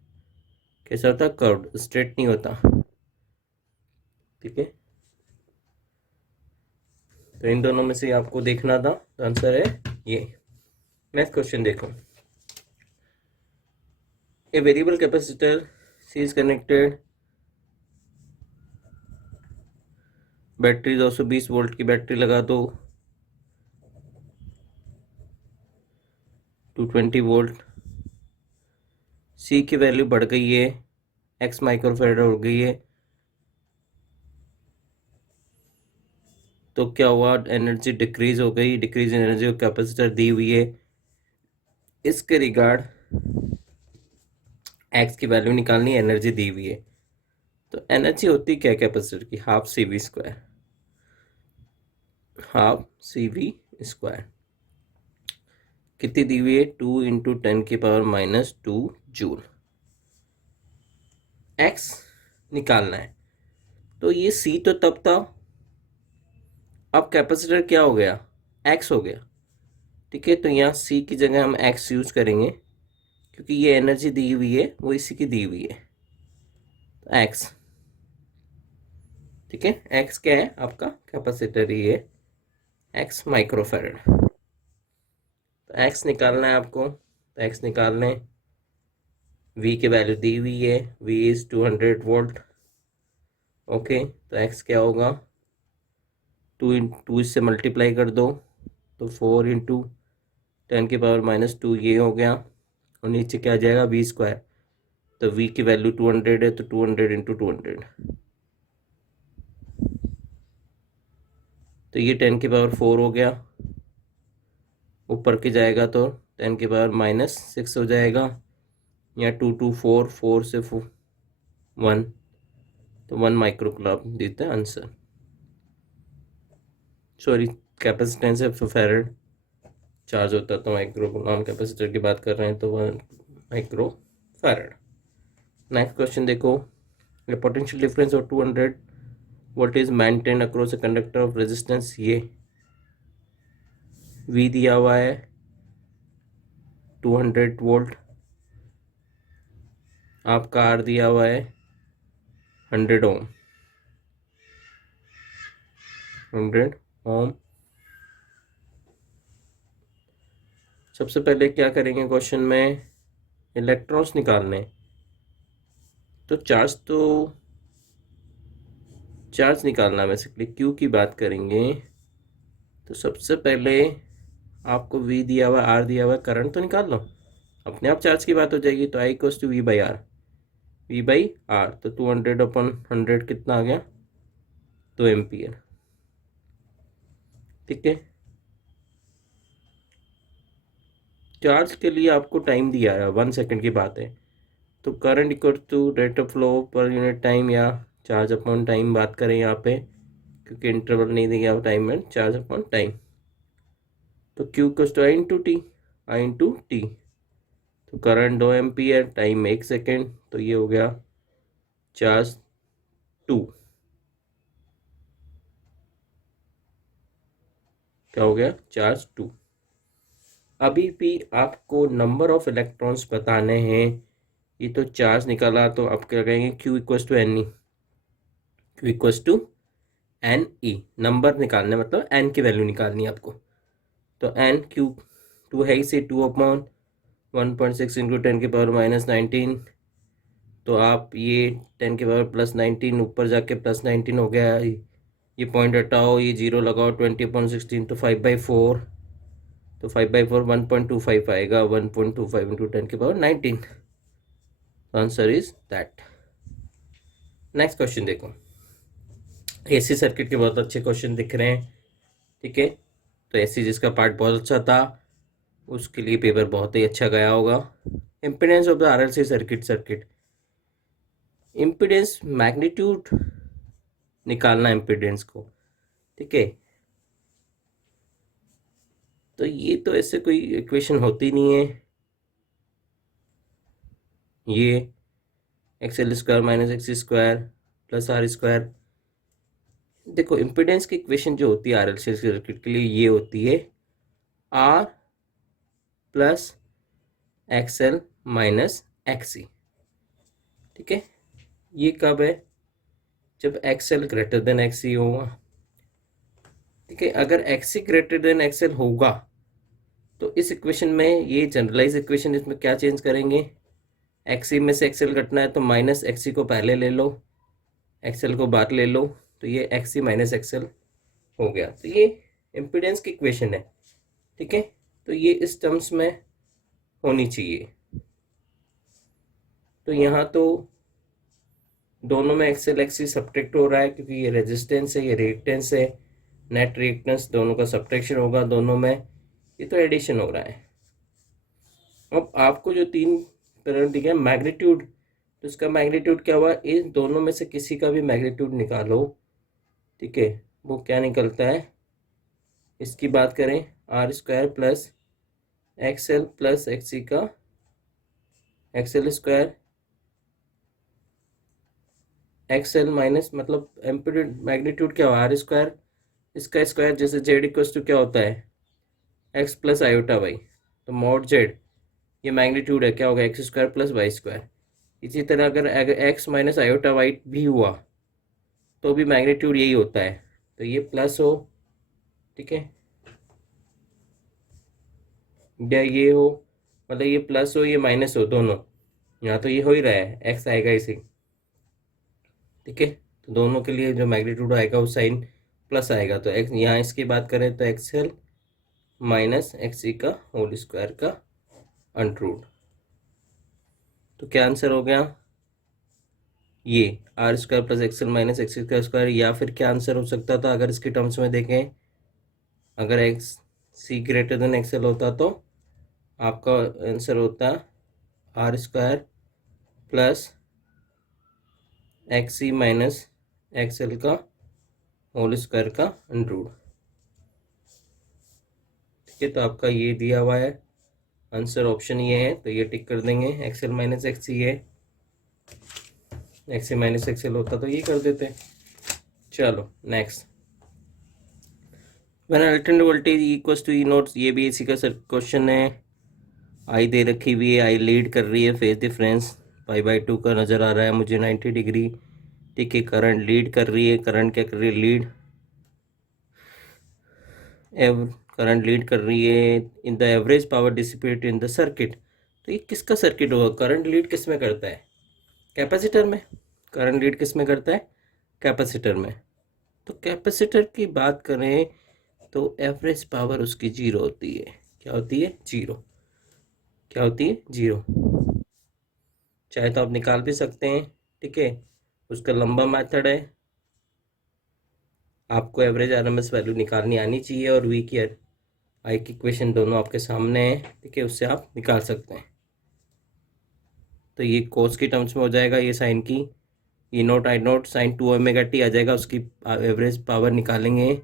कैसा होता है, कर्व्ड, स्ट्रेट नहीं होता, ठीक है। तो इन दोनों में से आपको देखना था, तो आंसर है ये। नेक्स्ट क्वेश्चन देखो, a variable capacitor C is connected, battery 220 volt की बैटरी लगा दो, 220 वोल्ट, सी की वैल्यू बढ़ गई है, एक्स माइक्रोफेरेड हो गई है, तो क्या हुआ, एनर्जी डिक्रीज हो गई, डिक्रीज एनर्जी ऑफ कैपेसिटर दी हुई है। इसके रिगार्ड एक्स की वैल्यू निकालनी, एनर्जी दी हुई है। तो एनर्जी होती क्या कैपेसिटर की, half C V square, half C V square कितनी दी हुई है, 2 × 10⁻⁻² जूल। एक्स निकालना है, तो ये सी तो तब था, अब कैपेसिटर क्या हो गया, एक्स हो गया, ठीक है। तो यहाँ सी की जगह हम एक्स यूज करेंगे, क्योंकि ये एनर्जी दी हुई है वो इसी की दी हुई है, तो एक्स, ठीक है। एक्स क्या है, आपका कैपेसिटर ही है, एक्स माइक्रोफेरेड। तो एक्स निकालना है आपको, तो एक्स निकालने, वी की वैल्यू दी हुई है, वी इज 200 वोल्ट, ओके। तो एक्स क्या होगा, 2 इससे मल्टीप्लाई कर दो, तो 4 × 10⁻², ये हो गया, और नीचे क्या आ जाएगा, वी स्क्वायर। तो वी की वैल्यू 200 है, तो 200 × 200, तो ये 10⁻⁴ हो गया, ऊपर के जाएगा तो 10⁻⁻6 हो जाएगा, या 2 2 4, 4 से 1, तो 1 माइक्रोकूलम देते हैं आंसर। सॉरी, कैपेसिटेंस है फेराड, चार्ज होता तो माइक्रोकूलम, कैपेसिटर की बात कर रहे हैं तो 1 माइक्रो फैराड। नेक्स्ट क्वेश्चन देखो, the potential difference of 200 volt is maintain across a conductor of resistance, ये वी दिया हुआ है 200 वोल्ट, आपका आर दिया हुआ है 100 ओम, 100 ओम। सबसे पहले क्या करेंगे, क्वेश्चन में इलेक्ट्रॉन्स निकालने, तो चार्ज निकालना, बेसिकली क्यू की बात करेंगे। तो सबसे पहले आपको वी दिया हुआ, आर दिया हुआ, करंट तो निकाल लो, अपने आप चार्ज की बात हो जाएगी। तो आई इक्वल्स टू V/R, V/R, तो 200/100 कितना आ गया, 2 एम्पियर, ठीक है। चार्ज के लिए आपको टाइम दिया है, 1 सेकंड की बात है, तो current equal to rate of flow पर यूनिट टाइम, या चार्ज अपॉन टाइम बात करें यहाँ पे, क्योंकि इंटरवल नहीं दिया टाइम में, चार्ज अपॉन टाइम, तो Q equals to I × T, तो करंट 2 एम्पियर, टाइम 1 सेकेंड, तो ये हो गया चार्ज 2, क्या हो गया, चार्ज 2। अभी भी आपको नंबर ऑफ इलेक्ट्रॉन्स बताने हैं। ये तो चार्ज निकाला, तो आप क्या कहेंगे, Q equals to N E, Q equals to N E. Number निकालने मतलब एन की वैल्यू निकालनी है आपको। तो एन क्यू टू है इसे 2 अपॉन 1.6 इंटू 10⁻⁻19। तो आप ये 10⁻+19 ऊपर जाके +19 हो गया। ये पॉइंट हटाओ, ये जीरो लगाओ, 20/16 तो 5/4। तो 5/4 1.25 आएगा, 1.25 into 10⁻19। Answer is that. Next question देखो। एसी सर्किट के बहुत अच्छे क्वेश्चन दिख रहे हैं, ठीक है। तो एसी जिसका पार्ट बहुत अच्छा था उसके लिए पेपर बहुत ही अच्छा गया होगा। Impedance of the RLC circuit impedance magnitude निकालना इम्पीडेंस को, ठीक है। तो ये तो ऐसे कोई इक्वेशन होती नहीं है। ये XL² - XC² प्लस R²। देखो इम्पीडेंस की इक्वेशन जो होती है आरएलसी सर्किट के लिए, ये होती है R plus XL minus XC, ठीक है। ये कब है, जब XL ग्रेटर देन XC होगा, ठीक है। अगर XC ग्रेटर देन XL होगा तो इस इक्वेशन में, ये जनरलाइज इक्वेशन, इसमें क्या चेंज करेंगे, XC में से XL घटना है तो माइनस XC को पहले ले लो, XL को बाद ले लो, तो ये XC माइनस XL हो गया। तो ये इम्पीडेंस की इक्वेशन है, ठीक है। तो ये इस टर्म्स में होनी चाहिए। तो यहाँ तो दोनों में XL XC सब्ट्रैक्ट हो रहा है, क्योंकि ये रेजिस्टेंस है, ये रिएक्टेंस है। नेट रिएक्टेंस दोनों का सब्ट्रैक्शन होगा दोनों में, ये तो एडिशन हो रहा है। अब आपको जो 3 तरह दिखे मैग्नीट्यूड, तो इसका मैग्नीट्यूड क्या हुआ, इन दोनों में से किसी का भी मैग्नीट्यूड निकालो, ठीक है। वो क्या निकलता है, इसकी बात करें, R² plus XL plus XC का XL² XL माइनस, मतलब एम्पलीट्यूड मैग्नीट्यूड क्या हुआ, R², इसका स्क्वायर, जैसे Z इक्वल टू क्या होता है, X प्लस आयोटा वाई। तो मॉड Z, ये मैग्नीट्यूड है, क्या होगा, X² प्लस Y²। इसी तरह अगर X माइनस आयोटा वाई भी हुआ तो भी मैग्नीट्यूड यही होता है। तो ये प्लस हो, ठीक है, या ये हो, मतलब ये प्लस हो ये माइनस हो, दोनों। यहाँ तो ये हो ही रहा है, एक्स आएगा इसी, ठीक है। तो दोनों के लिए जो मैग्नीट्यूड आएगा वो साइन प्लस आएगा। तो एक्स, यहाँ इसकी बात करें तो XL माइनस XC का होल स्क्वायर का अंडररूट। तो क्या आंसर हो गया, ये R² plus XL minus XC का स्क्वायर। या फिर क्या आंसर हो सकता था, अगर इसके टर्म्स में देखें, अगर XC ग्रेटर देन XL होता तो आपका आंसर होता R² plus XC minus XL का होल स्क्वायर का अंडररूट, ठीक है। तो आपका ये दिया हुआ है आंसर, ऑप्शन ये है, तो ये टिक कर देंगे। XL माइनस XC है, XC माइनस XL होता तो ये कर देते। चलो next. When alternate voltage equals to E naught, ये भी इसी का सर क्वेश्चन है। आई दे रखी हुई है, आई लीड कर रही है, फेज डिफरेंस π/2 का नज़र आ रहा है मुझे 90 डिग्री, ठीक है। करंट लीड कर रही है, करंट क्या कर रही है, लीड, करंट लीड कर रही है in the average power dissipate in the circuit. तो ये किसका सर्किट होगा, करंट लीड किस में करता है, कैपेसिटर में। करंट लीड किस में करता है, कैपेसिटर में। तो कैपेसिटर की बात करें तो एवरेज पावर उसकी 0 होती है। क्या होती है, 0। क्या होती है, 0। चाहे तो आप निकाल भी सकते हैं, ठीक है। उसका लंबा मेथड है, आपको एवरेज आरएमएस वैल्यू निकालनी आनी चाहिए, और वी की आई की इक्वेशन दोनों आपके सामने है, ठीक है, उससे आप निकाल सकते हैं। तो ये कोस की टर्म्स में हो जाएगा, ये साइन की, ई नोट आई नोट साइन 2 ओमेगा टी आ जाएगा, उसकी एवरेज पावर निकालेंगे।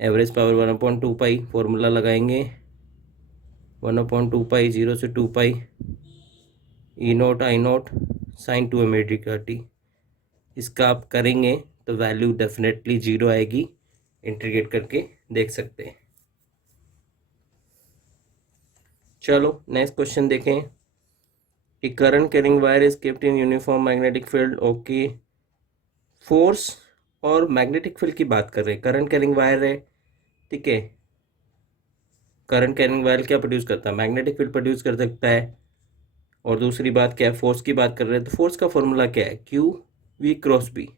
एवरेज पावर 1/2 पाई, फॉर्मूला लगाएंगे, 1/2 पाई, 0 से 2 पाई, ई नोट आई नोट साइन 2 ओमेगा टी। इसका आप करेंगे तो वैल्यू डेफिनेटली 0 आएगी, इंटीग्रेट करके देख सकते हैं। चलो नेक्स्ट क्वेश्चन देखें कि current carrying wire is kept in uniform magnetic field. Okay, force और मैग्नेटिक फील्ड की बात कर रहे हैं। करंट कैरिंग वायर है, ठीक है। करंट कैरिंग वायर क्या प्रोड्यूस करता है? मैग्नेटिक फील्ड प्रोड्यूस कर सकता है। और दूसरी बात क्या है? फोर्स की बात कर रहे हैं, तो फोर्स का फॉर्मूला क्या है? Q V cross B,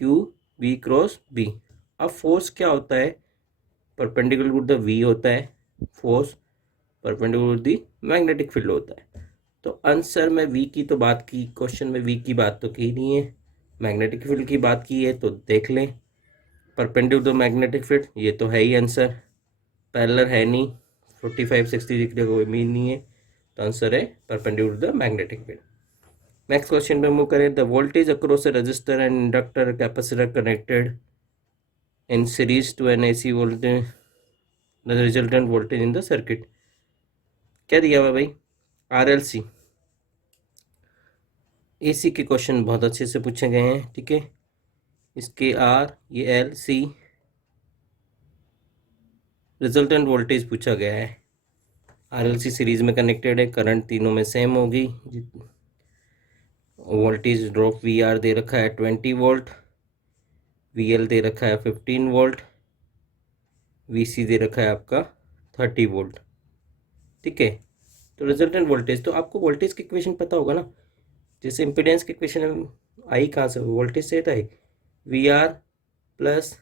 Q V cross B. अब फोर्स क्या होता है? परपेंडिकुलर टू द वी होता है force, perpendicular to the magnetic field होता है। तो आंसर में वी की तो बात की, क्वेश्चन में वी की बात तो की नहीं है, मैग्नेटिक फील्ड की बात की है। तो देख लें, परपेंडिकुलर टू मैग्नेटिक फील्ड, ये तो है ही आंसर। पैरेलल है नहीं, 45-60 डिग्री का कोई मीन नहीं है, तो आंसर है perpendicular to the magnetic field. Next question पे मूव करें। The voltage across a resistor and inductor capacitor connected in series to an AC voltage, the resultant voltage in the circuit. क्या दिया हुआ भाई? आरएलसी। एसी के question बहुत अच्छे से पूछे गए हैं, ठीक है। इसके आर, ये एल, सी, रिजल्टेंट वोल्टेज पूछा गया है। आरएलसी सीरीज में कनेक्टेड है, करंट तीनों में सेम होगी। वोल्टेज ड्रॉप वी आर दे रखा है 20 वोल्ट, वी एल दे रखा है 15 वोल्ट, वी सी दे रखा है आपका 30 वोल्ट, ठीक है। तो रिजल्टेंट वोल्टेज, तो आपको वोल्टेज की इक्वेशन पता होगा ना, जैसे इम्पीडेंस की इक्वेशन आई कहाँ से? वोल्टेज से आई, वी आर प्लस,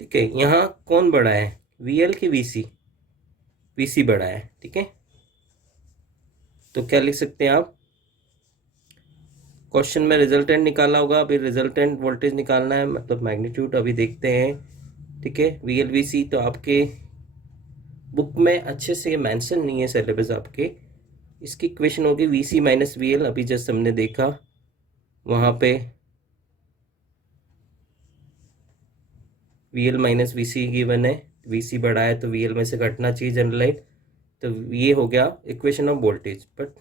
ठीक है। यहाँ कौन बड़ा है, वी एल की वी सी? वी सी बड़ा है, ठीक है। तो क्या लिख सकते हैं आप? क्वेश्चन में रिजल्टेंट निकाला होगा, अभी रिजल्टेंट वोल्टेज निकालना है, मतलब मैग्नीट्यूड अभी देखते हैं, ठीक है। वी एल वी सी तो आपके बुक में अच्छे से मेंशन नहीं है, सिलेबस आपके। इसकी इक्वेशन होगी V C minus V L, अभी जस्ट हमने देखा वहाँ पे V L minus V C given है, वी सी बड़ा है तो वी एल में से घटना चाहिए जनरलाइज। तो ये हो गया इक्वेशन ऑफ वोल्टेज। बट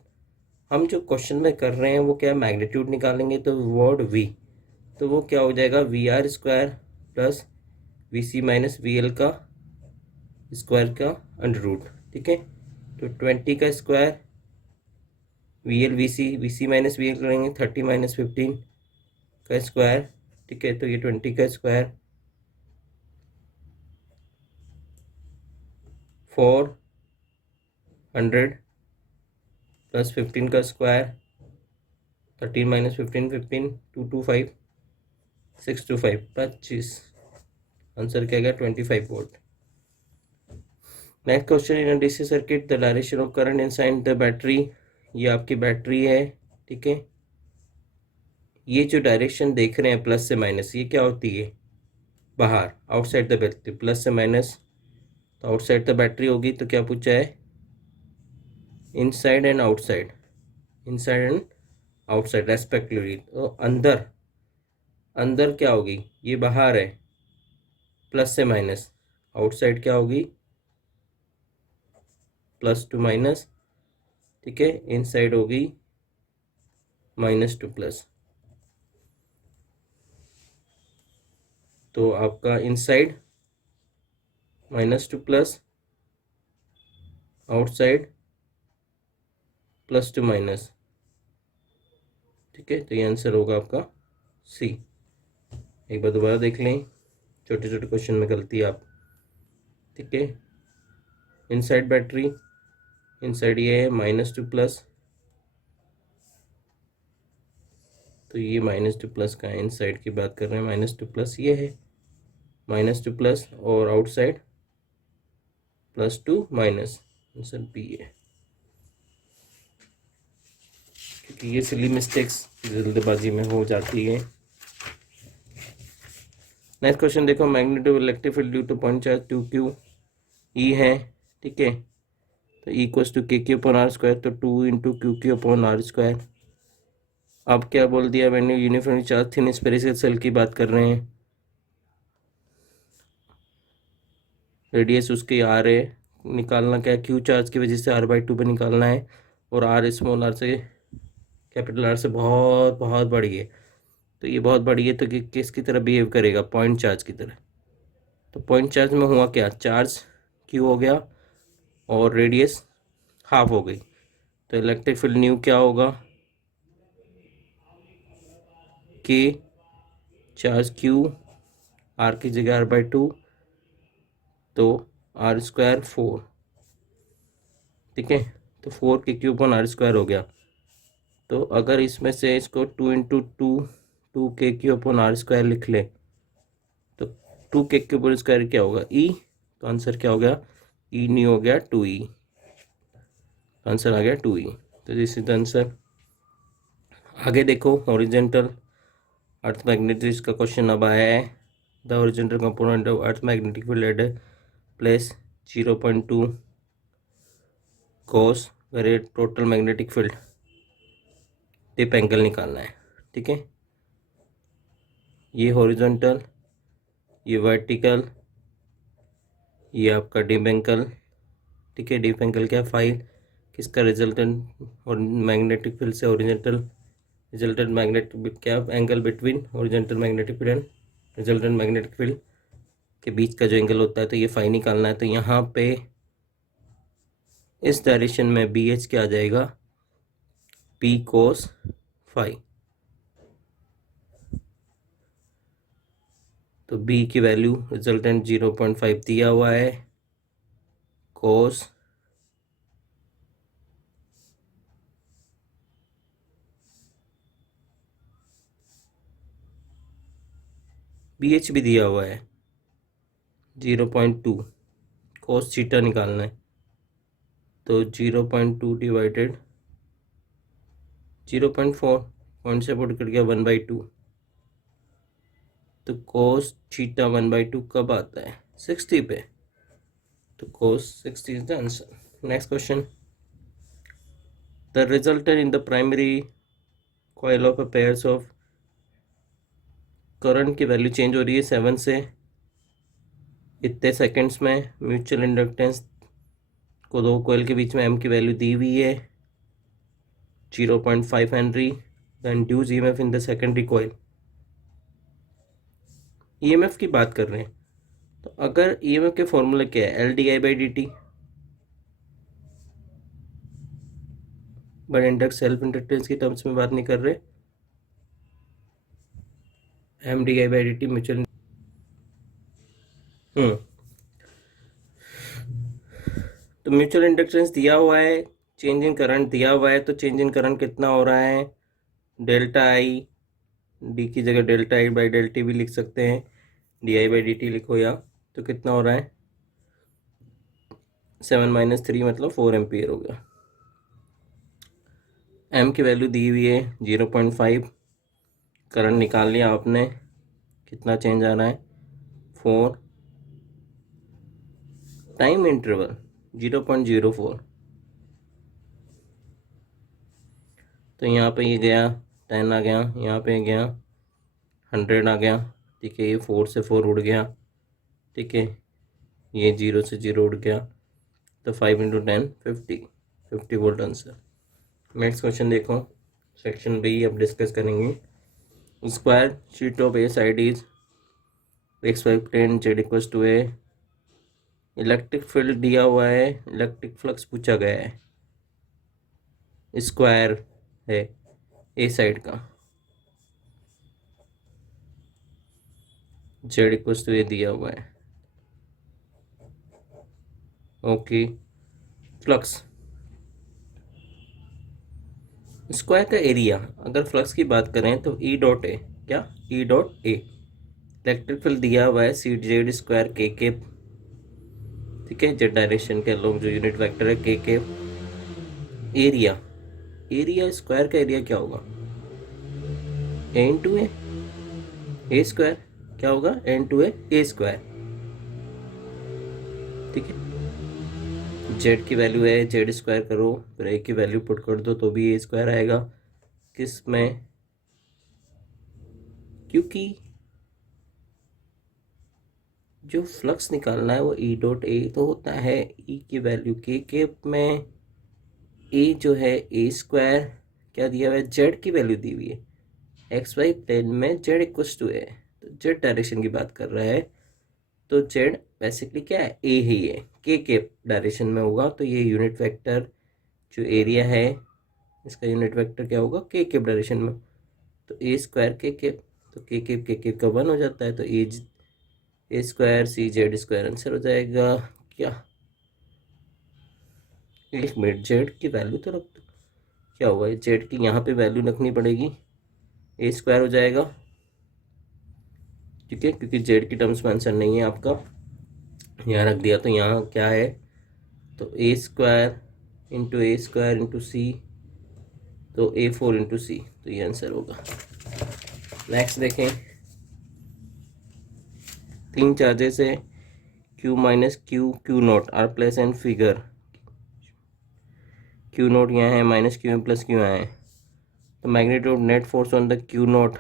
हम जो क्वेश्चन में कर रहे हैं वो क्या, मैग्नीट्यूड निकालेंगे, तो वर्ड वी, तो वो क्या हो जाएगा? V R square plus V C minus V L का स्क्वायर का अंडर रूट, ठीक है। तो 20 का square, V L V C minus V L करेंगे 30 माइनस 15 का स्क्वायर, ठीक है। तो ये 20 का स्क्वायर 400 प्लस 15 का स्क्वायर 13 माइनस 15 15 225 625 25, आंसर क्या गया? 25 volt. Next question, in DC circuit the direction of current inside the battery. ये आपकी बैटरी है, ठीक है। ये जो डायरेक्शन देख रहे हैं प्लस से माइनस, ये क्या होती है? बाहर, आउटसाइड द बैटरी, प्लस से माइनस, तो आउटसाइड द बैटरी होगी। तो क्या पूछा है? Inside and outside, inside and outside respectively. तो अंदर, अंदर क्या होगी? ये बाहर है, प्लस से माइनस, आउटसाइड क्या होगी? प्लस टू माइनस, ठीक है। इनसाइड होगी माइनस टू प्लस। तो आपका inside minus two plus, outside plus two minus, ठीक है। तो ये आंसर होगा आपका सी। एक बार दोबारा देख लें, छोटे छोटे क्वेश्चन में गलती आप, ठीक है। इनसाइड बैटरी, इनसाइड ये है माइनस टू प्लस, तो ये माइनस टू प्लस का है, इनसाइड की बात कर रहे हैं, माइनस टू प्लस ये है माइनस टू प्लस, और outside plus two minus, answer B है। क्योंकि ये सिली मिस्टेक्स जल्दबाजी में हो जाती है। नेक्स्ट क्वेश्चन देखो, magnetic electric field due to point charge 2q E है, ठीक है। तो E equals to K Q upon R square, तो 2 into Q Q upon R square. अब क्या बोल दिया मैंने? Uniform charge thin spherical shell की बात कर रहे हैं, रेडियस उसकी आर है, निकालना क्या है? क्यू चार्ज की वजह से r/2 पे निकालना है, और आर स्मॉल आर से कैपिटल आर से बहुत बहुत बड़ी है, तो ये बहुत बड़ी है, तो किसकी तरह बिहेव करेगा, पॉइंट चार्ज की तरह। तो पॉइंट चार्ज में हुआ क्या, चार्ज क्यू हो गया और रेडियस हाफ हो गई, तो इलेक्ट्रिक फील्ड न्यू क्या होगा, के चार्ज क्यू, आर की जगह R/2, तो R² 4, ठीक है। तो 4 के क्यूब ऑन R² हो गया। तो अगर इसमें से इसको 2 के क्यूब ऑन R² लिख ले, तो 2 के क्यूब क्या होगा, ई। तो आंसर क्या हो गया, ई न्यू हो गया 2E, आंसर आ गया 2E। तो दिस इज द आंसर। आगे देखो, हॉरिजेंटल अर्थ मैग्नेटिक का क्वेश्चन अब आया है। The horizontal component of earth magnetic field at place 0.2 cos very total magnetic field, tip angle निकालना है, ठीक है। ये हॉरिजॉन्टल, ये वर्टिकल, ये आपका डीप एंगल, ठीक है। डीप एंगल क्या, फाइव, किसका, रिजल्टेंट और मैग्नेटिक फील्ड से हॉरिजॉन्टल, रिजल्टेंट मैग्नेटिक क्या, angle between horizontal magnetic field and resultant magnetic field के बीच का जो एंगल होता है, तो ये फाई निकालना है। तो यहाँ पे इस डायरेक्शन में BH क्या आ जाएगा, P cos फाई। तो B की वैल्यू रिजल्टेंट 0.5 दिया हुआ है, कोस BH भी दिया हुआ है 0.2, कोस थीटा निकालना है। तो 0.2 डिवाइडेड 0.4, पॉइंट से पुट कर गया 1/2, तो कोस थीटा 1/2 कब आता है, 60 पे। तो कोस 60 is the answer. Next question, the resultant in the primary coil of a pairs of current की वैल्यू चेंज हो रही है 7 से इतने सेकेंड्स में। म्यूचुअल इंडक्टेंस को दो कॉइल के बीच में M की वैल्यू दी हुई है 0.5 Henry. The induced EMF in the secondary coil, EMF की बात कर रहे हैं। तो अगर EMF के फॉर्मूले क्या है, LdI/dt, but induct self inductance की टर्म्स में बात नहीं कर रहे, MdI/dt म्यूचुअल। तो म्यूचुअल इंडक्टेंस दिया हुआ है, चेंज इन करंट दिया हुआ है, तो चेंज इन करंट कितना हो रहा है, डेल्टा आई, डी की जगह डेल्टा I/dt भी लिख सकते हैं, dI/dt लिखो या, तो कितना हो रहा है 7 - 3 मतलब 4 एम्पियर हो गया। M की वैल्यू दी हुई है 0.5, करंट निकाल लिया आपने, कितना चेंज आ रहा है 4, टाइम इंटरवल 0.04, तो यहाँ पे ये गया 10 आ गया, यहाँ पे गया 100 आ गया, ठीक है। ये 4 से 4 उड़ गया, ठीक है। ये 0 से 0 उड़ गया, तो 5 × 10 50 वोल्ट आंसर। नेक्स्ट क्वेश्चन देखो, सेक्शन B अब डिस्कस करेंगे। Square sheet of a side is XY प्लेन, Z = A। इलेक्ट्रिक फील्ड दिया हुआ है, इलेक्ट्रिक फ्लक्स पूछा गया है, स्क्वायर है ए साइड का, Z = A दिया हुआ है, ओके। फ्लक्स, स्क्वायर का एरिया, अगर फ्लक्स की बात करें तो E.A, क्या E.A। इलेक्ट्रिक फील्ड दिया हुआ है Z² K, ठीक है, जेड डायरेक्शन के अलोंग जो यूनिट वेक्टर है K। एरिया, एरिया स्क्वायर का एरिया क्या होगा, A स्क्वायर, क्या होगा A स्क्वायर, ठीक है। जेड की वैल्यू है, Z² करो, फिर A की वैल्यू पुट कर दो तो भी A स्क्वायर आएगा। किस में, क्योंकि जो फ्लक्स निकालना है वो E.A तो होता है, E की वैल्यू K में, A जो है A स्क्वायर क्या दिया हुआ है, Z की वैल्यू दी हुई है एक्स वाई प्लेन में जेड इक्वस टू ए, तो जेड डायरेक्शन की बात कर रहा है, तो जेड बेसिकली क्या है, ए ही है, के डायरेक्शन में होगा, तो ये यूनिट वेक्टर जो एरिया है इसका यूनिट वेक्टर क्या होगा, के डायरेक्शन में, तो ए स्क्वायर के, तो के का 1 हो जाता है, तो ए स्क्वायर सी जेड स्क्वायर आंसर हो जाएगा क्या। एक मिनट, जेड की वैल्यू तो रख दो, क्या होगा, जेड की यहाँ पे वैल्यू रखनी पड़ेगी, ए स्क्वायर हो जाएगा, ठीक है, क्योंकि जेड की टर्म्स में आंसर नहीं है आपका, यहाँ रख दिया, तो यहाँ क्या है, तो ए स्क्वायर इंटू सी, तो A4 × C, तो ये आंसर होगा। नेक्स्ट देखें, 3 चार्जेस है, Q minus Q naught are place and figure, Q naught यहाँ है, माइनस Q प्लस Q यहाँ है, तो magnitude net force on the Q naught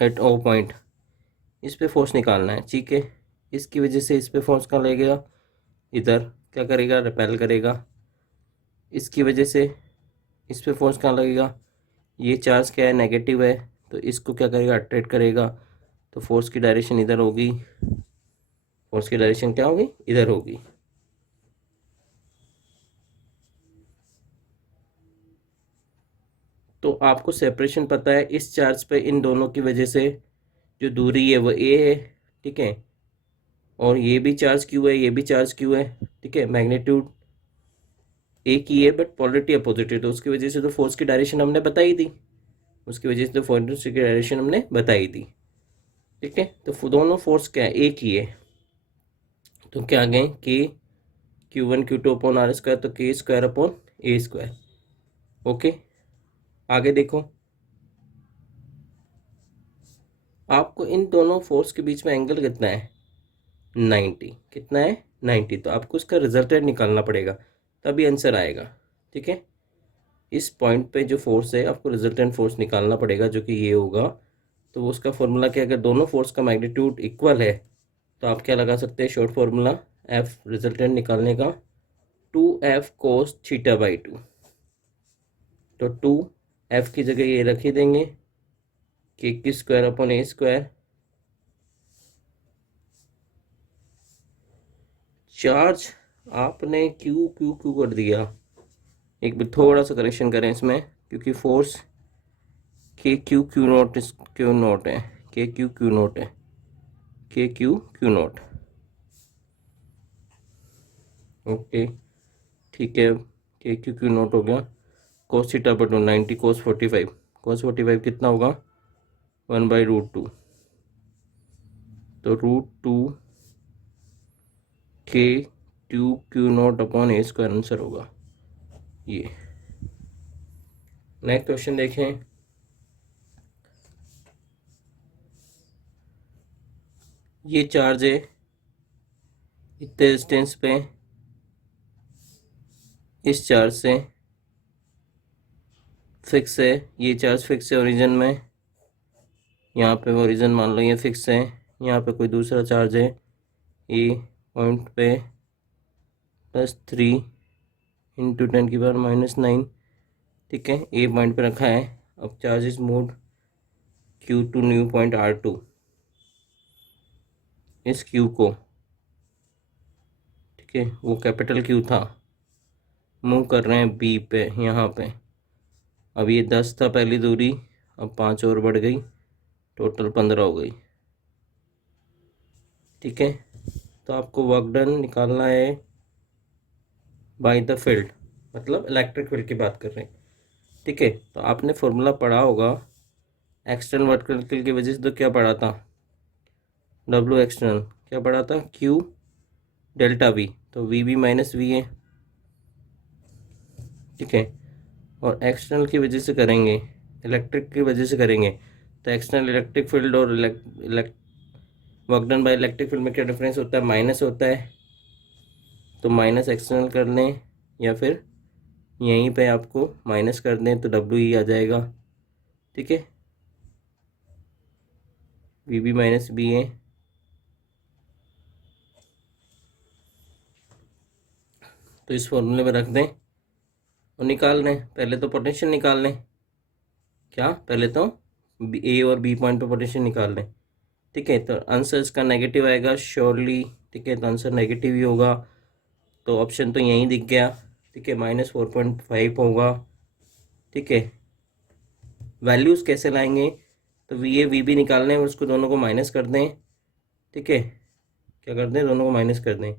at O point, इस पे फोर्स निकालना है, ठीक है, इसकी वजह से इस पे फोर्स कहाँ लगेगा, इधर क्या करेगा, रिपेल करेगा, इसकी वजह से इस पे फोर्स कहाँ लगेगा, ये चार्ज क्या है, नेगेटिव है, तो इसको क्या करेगा, अट्रैक्ट करेगा, तो फोर्स की डायरेक्शन इधर होगी, फोर्स की डायरेक्शन क्या होगी, इधर होगी। तो आपको सेपरेशन पता है, इस चार्ज पे इन दोनों की वजह से जो दूरी है वो ए है, ठीक है, और ये भी चार्ज क्यू है, ये भी चार्ज क्यू है, ठीक है, मैग्नीट्यूड एक ही है बट पोलरिटी अपोजिट है, तो उसकी वजह से तो फोर्स की डायरेक्शन हमने बताई दी, उसकी वजह से तो फोर्स की डायरेक्शन हमने बताई दी, ठीक है, तो दोनों फोर्स क्या है, एक ही है, तो क्या आ गए, के Q1 Q2 upon R square, तो के स्क्वायर अपॉन ए स्क्वायर, ओके। आगे देखो, आपको इन दोनों फोर्स के बीच में एंगल कितना है, 90, कितना है 90, तो आपको इसका रिजल्टेंट निकालना पड़ेगा, तभी आंसर आएगा, ठीक है, इस पॉइंट पे जो फोर्स है आपको रिजल्टेंट फोर्स निकालना पड़ेगा, जो कि ये होगा, तो उसका फॉर्मूला क्या, अगर दोनों फोर्स का मैग्नीट्यूड इक्वल है तो आप क्या लगा सकते हैं, शॉर्ट फार्मूला एफ रिजल्टेंट निकालने का, 2F cos θ/2, तो 2F की जगह ये रख ही देंगे, के स्क्वायर अपॉन ए स्क्वायर, चार्ज आपने क्यू क्यू क्यू कर दिया, एक बार थोड़ा सा करेक्शन करें इसमें, क्योंकि फोर्स क्यू नोट है, क्यू नोट है, क्यू नोट, ओके, ठीक है, क्यू नोट हो गया, cos θ/2 90 cos 45 कितना होगा, 1/√2, तो √2 के क्यू नोट अपॉन ए स्क्वायर आंसर होगा ये। नेक्स्ट क्वेश्चन देखें, ये चार्ज है इतने डिस्टेंस पे, इस चार्ज से फिक्स है, ये चार्ज फिक्स है ओरिजिन में, यहाँ पे ओरिजिन मान लो ये फिक्स है, यहाँ पे कोई दूसरा चार्ज है, ए पॉइंट पे +3 × 10⁻⁹, ठीक है, ए पॉइंट पे रखा है, अब charge is moved Q to new point R2, इस Q को, ठीक है, वो कैपिटल Q था, मूव कर रहे हैं B पे, यहाँ पे, अब ये 10 था पहली दूरी, अब 5 और बढ़ गई, टोटल 15 हो गई, ठीक है, तो आपको वर्क डन निकालना है बाय द फील्ड, मतलब इलेक्ट्रिक फील्ड की बात कर रहे हैं, ठीक है, तो आपने फॉर्मूला पढ़ा होगा एक्सटर्नल वर्टिकल की वजह से, तो क्या पढ़ा था, W एक्सटर्नल क्या पढ़ा था, Q ΔV, तो VB माइनस वी है, ठीक है, और एक्सटर्नल की वजह से करेंगे, इलेक्ट्रिक की वजह से करेंगे, तो एक्सटर्नल इलेक्ट्रिक फील्ड और work done by electric field में क्या डिफरेंस होता है, माइनस होता है, तो माइनस एक्सटर्नल कर लें, या फिर यहीं पे आपको माइनस कर दें तो WE आ जाएगा, ठीक है, VB माइनस बी है, तो इस फॉर्मूले में रख दें और निकाल लें, पहले तो पोटेंशियल निकाल लें, क्या, पहले तो ए और बी पॉइंट पे पोटेंशियल निकाल लें। ठीक है, तो आंसर इसका नेगेटिव आएगा श्योरली। ठीक है, तो आंसर नेगेटिव ही होगा, तो ऑप्शन तो यहीं दिख गया। ठीक है, -4.5 होगा। ठीक है, वैल्यूज़ कैसे लाएंगे, तो वी ए वी बी निकालने हैं और उसको दोनों को माइनस कर दें। ठीक है, क्या कर दें, दोनों को माइनस कर दें।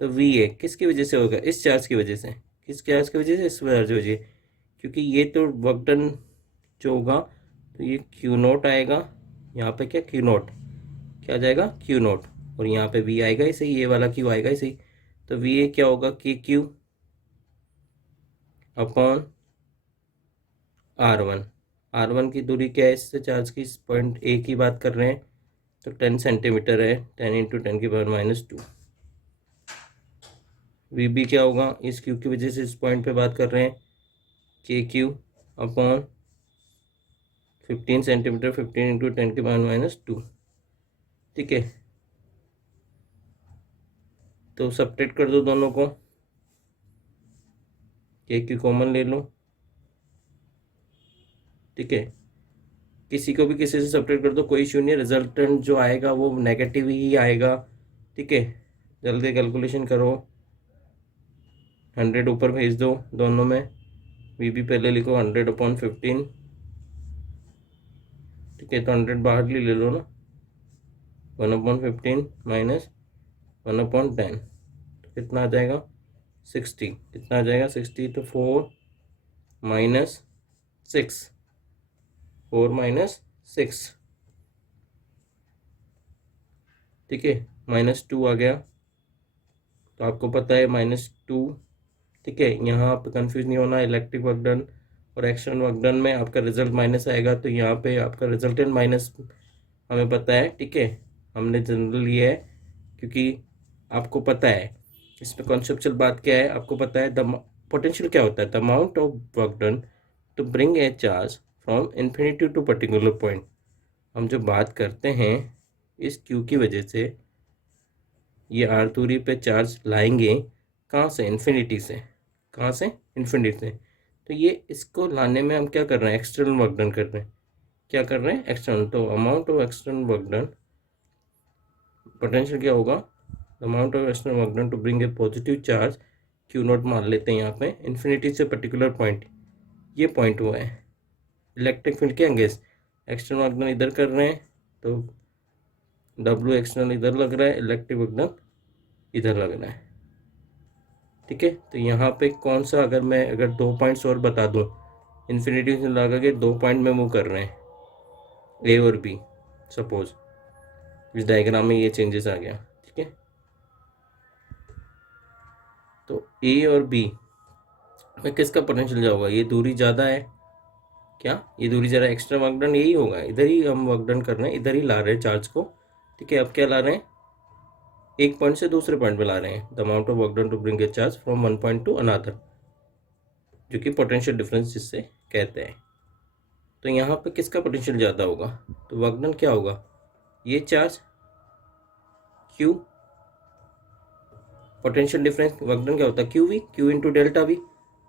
तो वी ए किसकी वजह से होगा, इस चार्ज की वजह से। किस चार्ज की वजह से, इस चार्ज की वजह, क्योंकि ये तो वर्क डन जो होगा, तो ये क्यू नोट आएगा। यहाँ पे क्या, क्यू नोट क्या आ जाएगा, क्यू नोट, और यहाँ पे वी आएगा ही सही, ये वाला क्यू आएगा ही सही। तो वी ए क्या होगा, के क्यू अपॉन R1। R1 की दूरी क्या है इससे, चार्ज की, इस पॉइंट ए की बात कर रहे हैं, तो 10 सेंटीमीटर है, 10 × 10⁻²। वी बी क्या होगा, इस क्यू की वजह से इस पॉइंट पे बात कर रहे हैं, के क्यू अपॉन 15 सेंटीमीटर, 15 × 10⁻²। ठीक है, तो सब्ट्रैक्ट कर दो दोनों को, के क्यू कॉमन ले लो। ठीक है, किसी को भी किसी से सब्ट्रैक्ट कर दो, कोई इशू नहीं है, रिजल्टेंट जो आएगा वो नेगेटिव ही आएगा। ठीक है, जल्दी कैलकुलेशन करो, 100 ऊपर भेज दो दोनों में। वी बी पहले लिखो 100/15। ठीक है, तो 100 बाहर ले लो ना, 1/15 माइनस 1/10, तो कितना आ जाएगा, 60। कितना आ जाएगा, 60, तो 4 - 6, 4 - 6। ठीक है, -2 आ गया, तो आपको पता है -2। ठीक है, यहाँ पे कंफ्यूज नहीं होना, इलेक्ट्रिक वर्क डन और एक्सटर्नल वर्क डन में आपका रिजल्ट माइनस आएगा, तो यहाँ पे आपका रिजल्टेंट माइनस हमें पता है। ठीक है, हमने जनरल लिया है, क्योंकि आपको पता है इसमें कॉन्सेप्चुअल बात क्या है, आपको पता है द पोटेंशियल क्या होता है, the amount of work done to bring a charge from infinity to particular point. हम जो बात करते हैं, इस क्यू की वजह से ये आर दूरी पे चार्ज लाएंगे, कहाँ से, इन्फिनिटी से। कहाँ से, इन्फिनिटी से। तो ये इसको लाने में हम क्या कर रहे हैं, एक्सटर्नल वर्क डन कर रहे हैं। क्या कर रहे हैं, एक्सटर्नल, तो amount of external work done, potential क्या होगा, amount of external work done to bring a positive charge, Q naught मान लेते हैं यहाँ पे, इन्फिनिटी से पर्टिकुलर पॉइंट, ये पॉइंट हुआ है। इलेक्ट्रिक फील्ड के अगेंस्ट एक्सटर्नल वर्क डन इधर कर रहे हैं, तो डब्ल्यू एक्सटर्नल इधर लग रहा है, इलेक्ट्रिक वर्क डन इधर लग रहा है। ठीक है, तो यहाँ पे कौन सा, अगर 2 पॉइंट्स और बता दूँ, इन्फिनिटी से लगा के 2 पॉइंट में मूव कर रहे हैं, ए और बी, सपोज इस डायग्राम में ये चेंजेस आ गया। ठीक है, तो ए और बी में किसका पोटेंशियल जाओगा, ये दूरी ज़्यादा है क्या, ये दूरी ज़्यादा, एक्स्ट्रा वर्क डन यही होगा, इधर ही हम वर्क डन कर रहे हैं, इधर ही ला रहे हैं चार्ज को। ठीक है, अब क्या ला रहे हैं, एक पॉइंट से दूसरे पॉइंट पे ला रहे हैं, the amount of work done to bring a charge from one point to another, जो कि पोटेंशियल डिफरेंस जिससे कहते हैं। तो यहाँ पे किसका पोटेंशियल ज़्यादा होगा, तो वर्क डन क्या होगा, ये charge Q, potential difference work done क्या होता है, Q V, Q into delta V.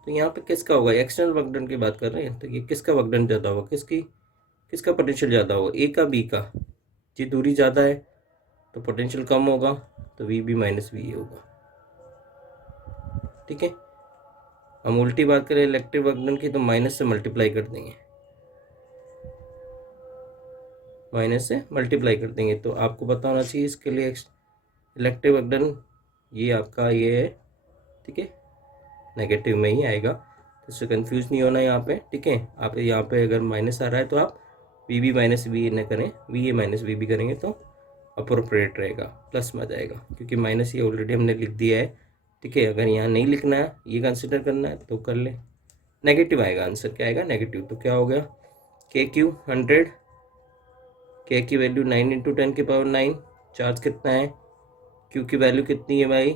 तो यहाँ पे किसका होगा, एक्सटर्नल वर्क डन की बात कर रहे हैं, तो ये किसका वर्क डन ज़्यादा होगा, किसका पोटेंशियल ज़्यादा होगा, ए का, बी का। जी दूरी ज़्यादा है तो पोटेंशियल कम होगा, तो V B minus V A होगा। ठीक है, हम उल्टी बात करें इलेक्ट्रिक वर्क डन की, तो माइनस से मल्टीप्लाई कर देंगे, माइनस से मल्टीप्लाई कर देंगे। तो आपको पता होना चाहिए इसके लिए, इलेक्ट्रिक वर्क डन ये आपका ये है। ठीक है, नेगेटिव में ही आएगा, तो इससे कंफ्यूज नहीं होना यहाँ पे। ठीक है, आप यहाँ पे अगर माइनस आ रहा है तो आप V B minus V A न करें, V A minus V B करेंगे तो अप्रोप्रिएट रहेगा, प्लस में आ जाएगा, क्योंकि माइनस ये ऑलरेडी हमने लिख दिया है। ठीक है, अगर यहाँ नहीं लिखना है, ये कंसिडर करना है तो कर ले, नेगेटिव आएगा, आंसर क्या आएगा, नेगेटिव। तो क्या हो गया, के क्यू 100, के की वैल्यू 9 × 10⁻⁹, चार्ज कितना है, क्यू की वैल्यू कितनी है भाई,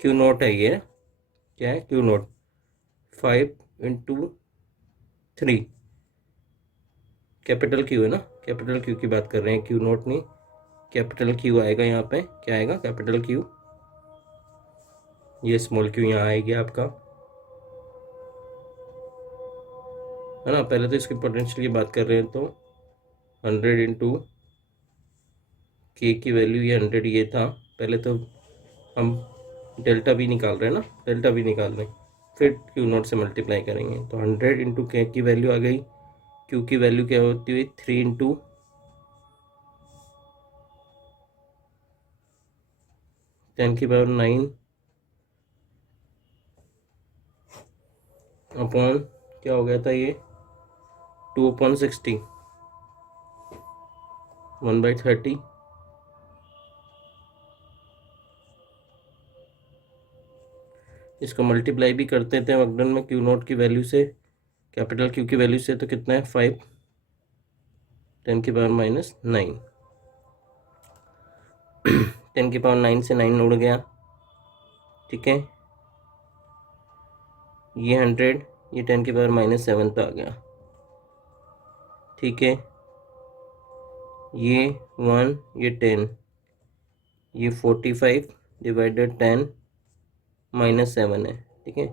क्यू नोट है ये, क्या है, क्यू नोट, 5 × 3, कैपिटल क्यू है ना, कैपिटल क्यू की बात कर रहे हैं, क्यू नोट नहीं, कैपिटल क्यू आएगा यहाँ पे, क्या आएगा, कैपिटल क्यू, ये स्मॉल क्यू यहाँ आएगी आपका। है ना। पहले तो इसकी पोटेंशियल की बात कर रहे हैं, तो 100 इंटू के की वैल्यू ये 100 ये था। पहले तो हम डेल्टा भी निकाल रहे हैं ना, डेल्टा भी निकाल रहे हैं, फिर क्यू नोट से मल्टीप्लाई करेंगे। तो 100 इंटू के की वैल्यू आ गई। क्यू की वैल्यू क्या होती हुई 3 इंटू 10⁹ अपॉन क्या हो गया था ये 2/60 1/30। इसको मल्टीप्लाई भी करते थे वक्डन में क्यू नोट की वैल्यू से, कैपिटल क्यू की वैल्यू से, तो कितना है 5 10⁻⁹ 10⁻9 से 9 उड़ गया। ठीक है, ये 100, ये 10⁻⁷ पे आ गया। ठीक है, ये 1, ये 10, ये 45 डिवाइडेड 10 -7 है। ठीक है,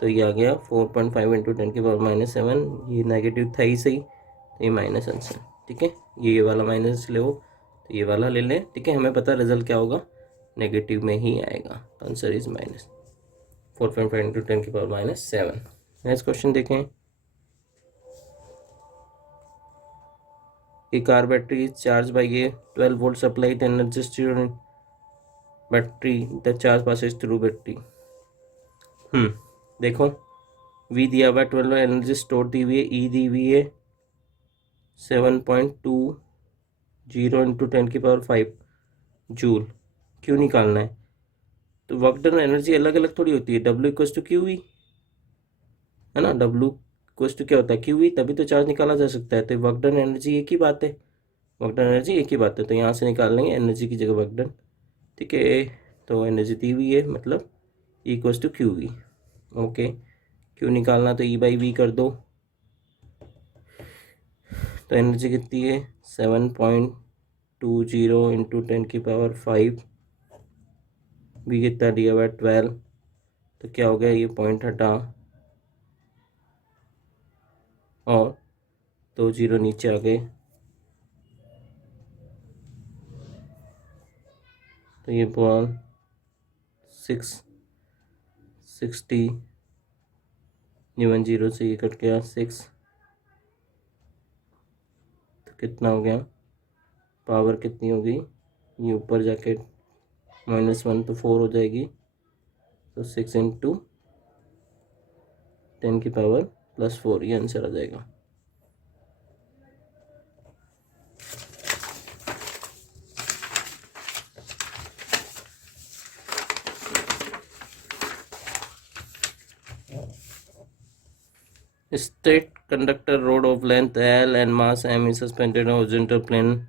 तो ये आ गया 4.5 इंटू 10⁻⁷। ये नेगेटिव था ही सही, तो ये माइनस आंसर। ठीक है, ये वाला माइनस ले, तो ये वाला ले लें। ठीक है, हमें पता रिजल्ट क्या होगा, नेगेटिव में ही आएगा। तो answer is minus 4.5 into 10⁻⁷। Next question देखें। A car battery is charged by a 12 volt supply, the energy stored in battery, the charge passes through battery। देखो, V दिया हुआ 12 एनर्जी स्टोर दी हुई है, E दी हुई है 7.20 इंटू 10⁵ जूल। क्यों निकालना है, तो वर्क डन एनर्जी अलग अलग थोड़ी होती है। W equals to Q V, है ना। W इक्वल्स टू क्या होता है, क्यू वी, तभी तो चार्ज निकाला जा सकता है। तो वर्क डन एनर्जी एक ही बात है, वर्क डन एनर्जी एक ही बात है। तो यहाँ से निकाल लेंगे एनर्जी की जगह वर्क डन। ठीक है, तो एनर्जी दी हुई है, मतलब equals to Q V. Okay, Q निकालना तो E/V कर दो। तो एनर्जी कितनी है 7.20 इंटू 10⁵ भी कितना दिया हुआ है 12। तो क्या हो गया, ये पॉइंट हटा और 2 0 नीचे आ गए। तो ये बॉल 660, ये 1 0 से ये कट गया 6। तो कितना हो गया, पावर कितनी होगी, ये ऊपर जाके -1 तो 4 हो जाएगी। तो 6 इंटू 10⁻+4, ये आंसर आ जाएगा। Straight conductor rod of length L and mass m is suspended on horizontal plane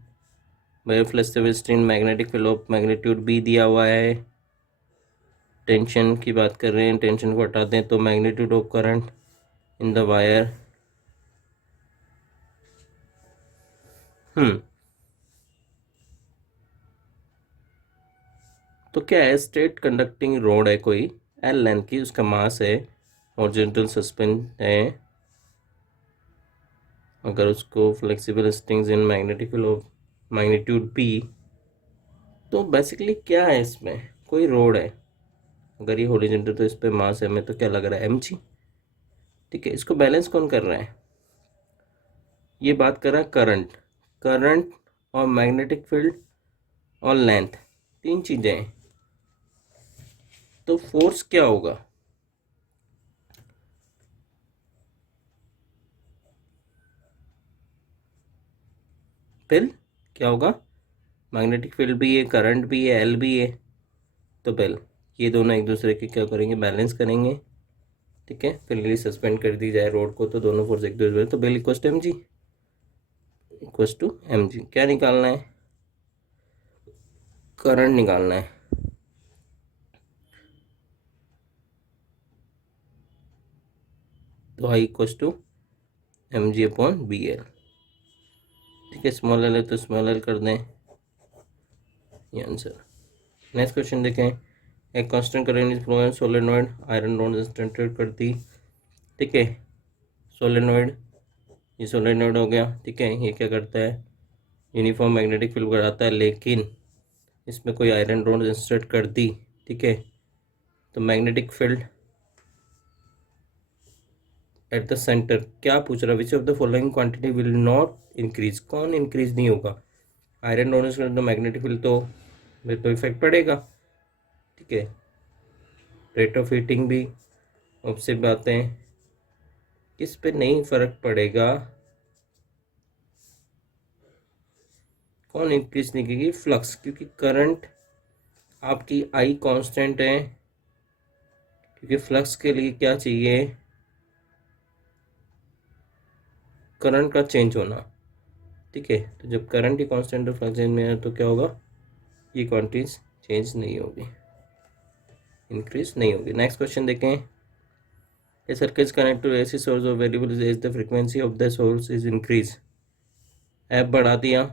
by a flexible string, magnetic field of magnitude B दिया हुआ है। टेंशन की बात कर रहे हैं, टेंशन को हटा दें तो magnitude of current in the wire. तो क्या है, स्ट्रेट कंडक्टिंग रोड है कोई, L लेंथ की, उसका मास है, हॉरिजॉन्टल सस्पेंड है। अगर उसको flexible strings in magnetic field of magnitude P, तो बेसिकली क्या है, इसमें कोई रोड है। अगर ये हॉरिजॉन्टल तो इस पे मास है, हमें तो क्या लग रहा है mg। ठीक है, इसको बैलेंस कौन कर रहा है, ये बात कर रहा है करंट। करंट और मैग्नेटिक फील्ड और लेंथ, तीन चीजें हैं। तो फोर्स क्या होगा, फिर क्या होगा, मैग्नेटिक फील्ड भी है, करंट भी है, एल भी है। तो फिर ये दोनों एक दूसरे के क्या करेंगे, बैलेंस करेंगे। ठीक है, फिर यदि सस्पेंड कर दी जाए रोड को, तो दोनों फोर्स एक दूसरे, तो बिल equal to mg, equal to mg। क्या निकालना है, करंट निकालना है। तो आई इक्वल टू mg/bl। ठीक है, स्मॉल एल है तो स्मॉल एल कर दें, ये आंसर। नेक्स्ट क्वेश्चन देखें। एक constant current is flow in solenoid, iron rod इंस्टेंटेड कर दी। ठीक है, सोलेनोइड, ये सोलेनोइड हो गया, ठीक है। ये क्या करता है, यूनिफॉर्म मैग्नेटिक फील्ड बनाता है, लेकिन इसमें कोई आयरन रॉड इंसर्ट कर दी, ठीक है, तो magnetic field at the centre, क्या पूछ रहा है, विच of the following quantity will not increase, कौन इंक्रीज नहीं होगा, आयरन रॉड इंसर्ट तो मैग्नेटिक फील्ड तो फिर तो इफेक्ट पड़ेगा, ठीक है। रेट ऑफ हीटिंग भी उससे बातें, किस पे नहीं फर्क पड़ेगा, कौन इंक्रीज नहीं करेगी, फ्लक्स, क्योंकि करंट आपकी आई कांस्टेंट है, क्योंकि फ्लक्स के लिए क्या चाहिए, करंट का चेंज होना, ठीक है। तो जब करंट ही कांस्टेंट फ्लक्स चेंज में है तो क्या होगा, ये क्वांटिटीज चेंज नहीं होगी, इंक्रीज नहीं होगी। नेक्स्ट क्वेश्चन देखें, a circuit connect to AC source of variable is the frequency of the source is increase, ऐप बढ़ा दिया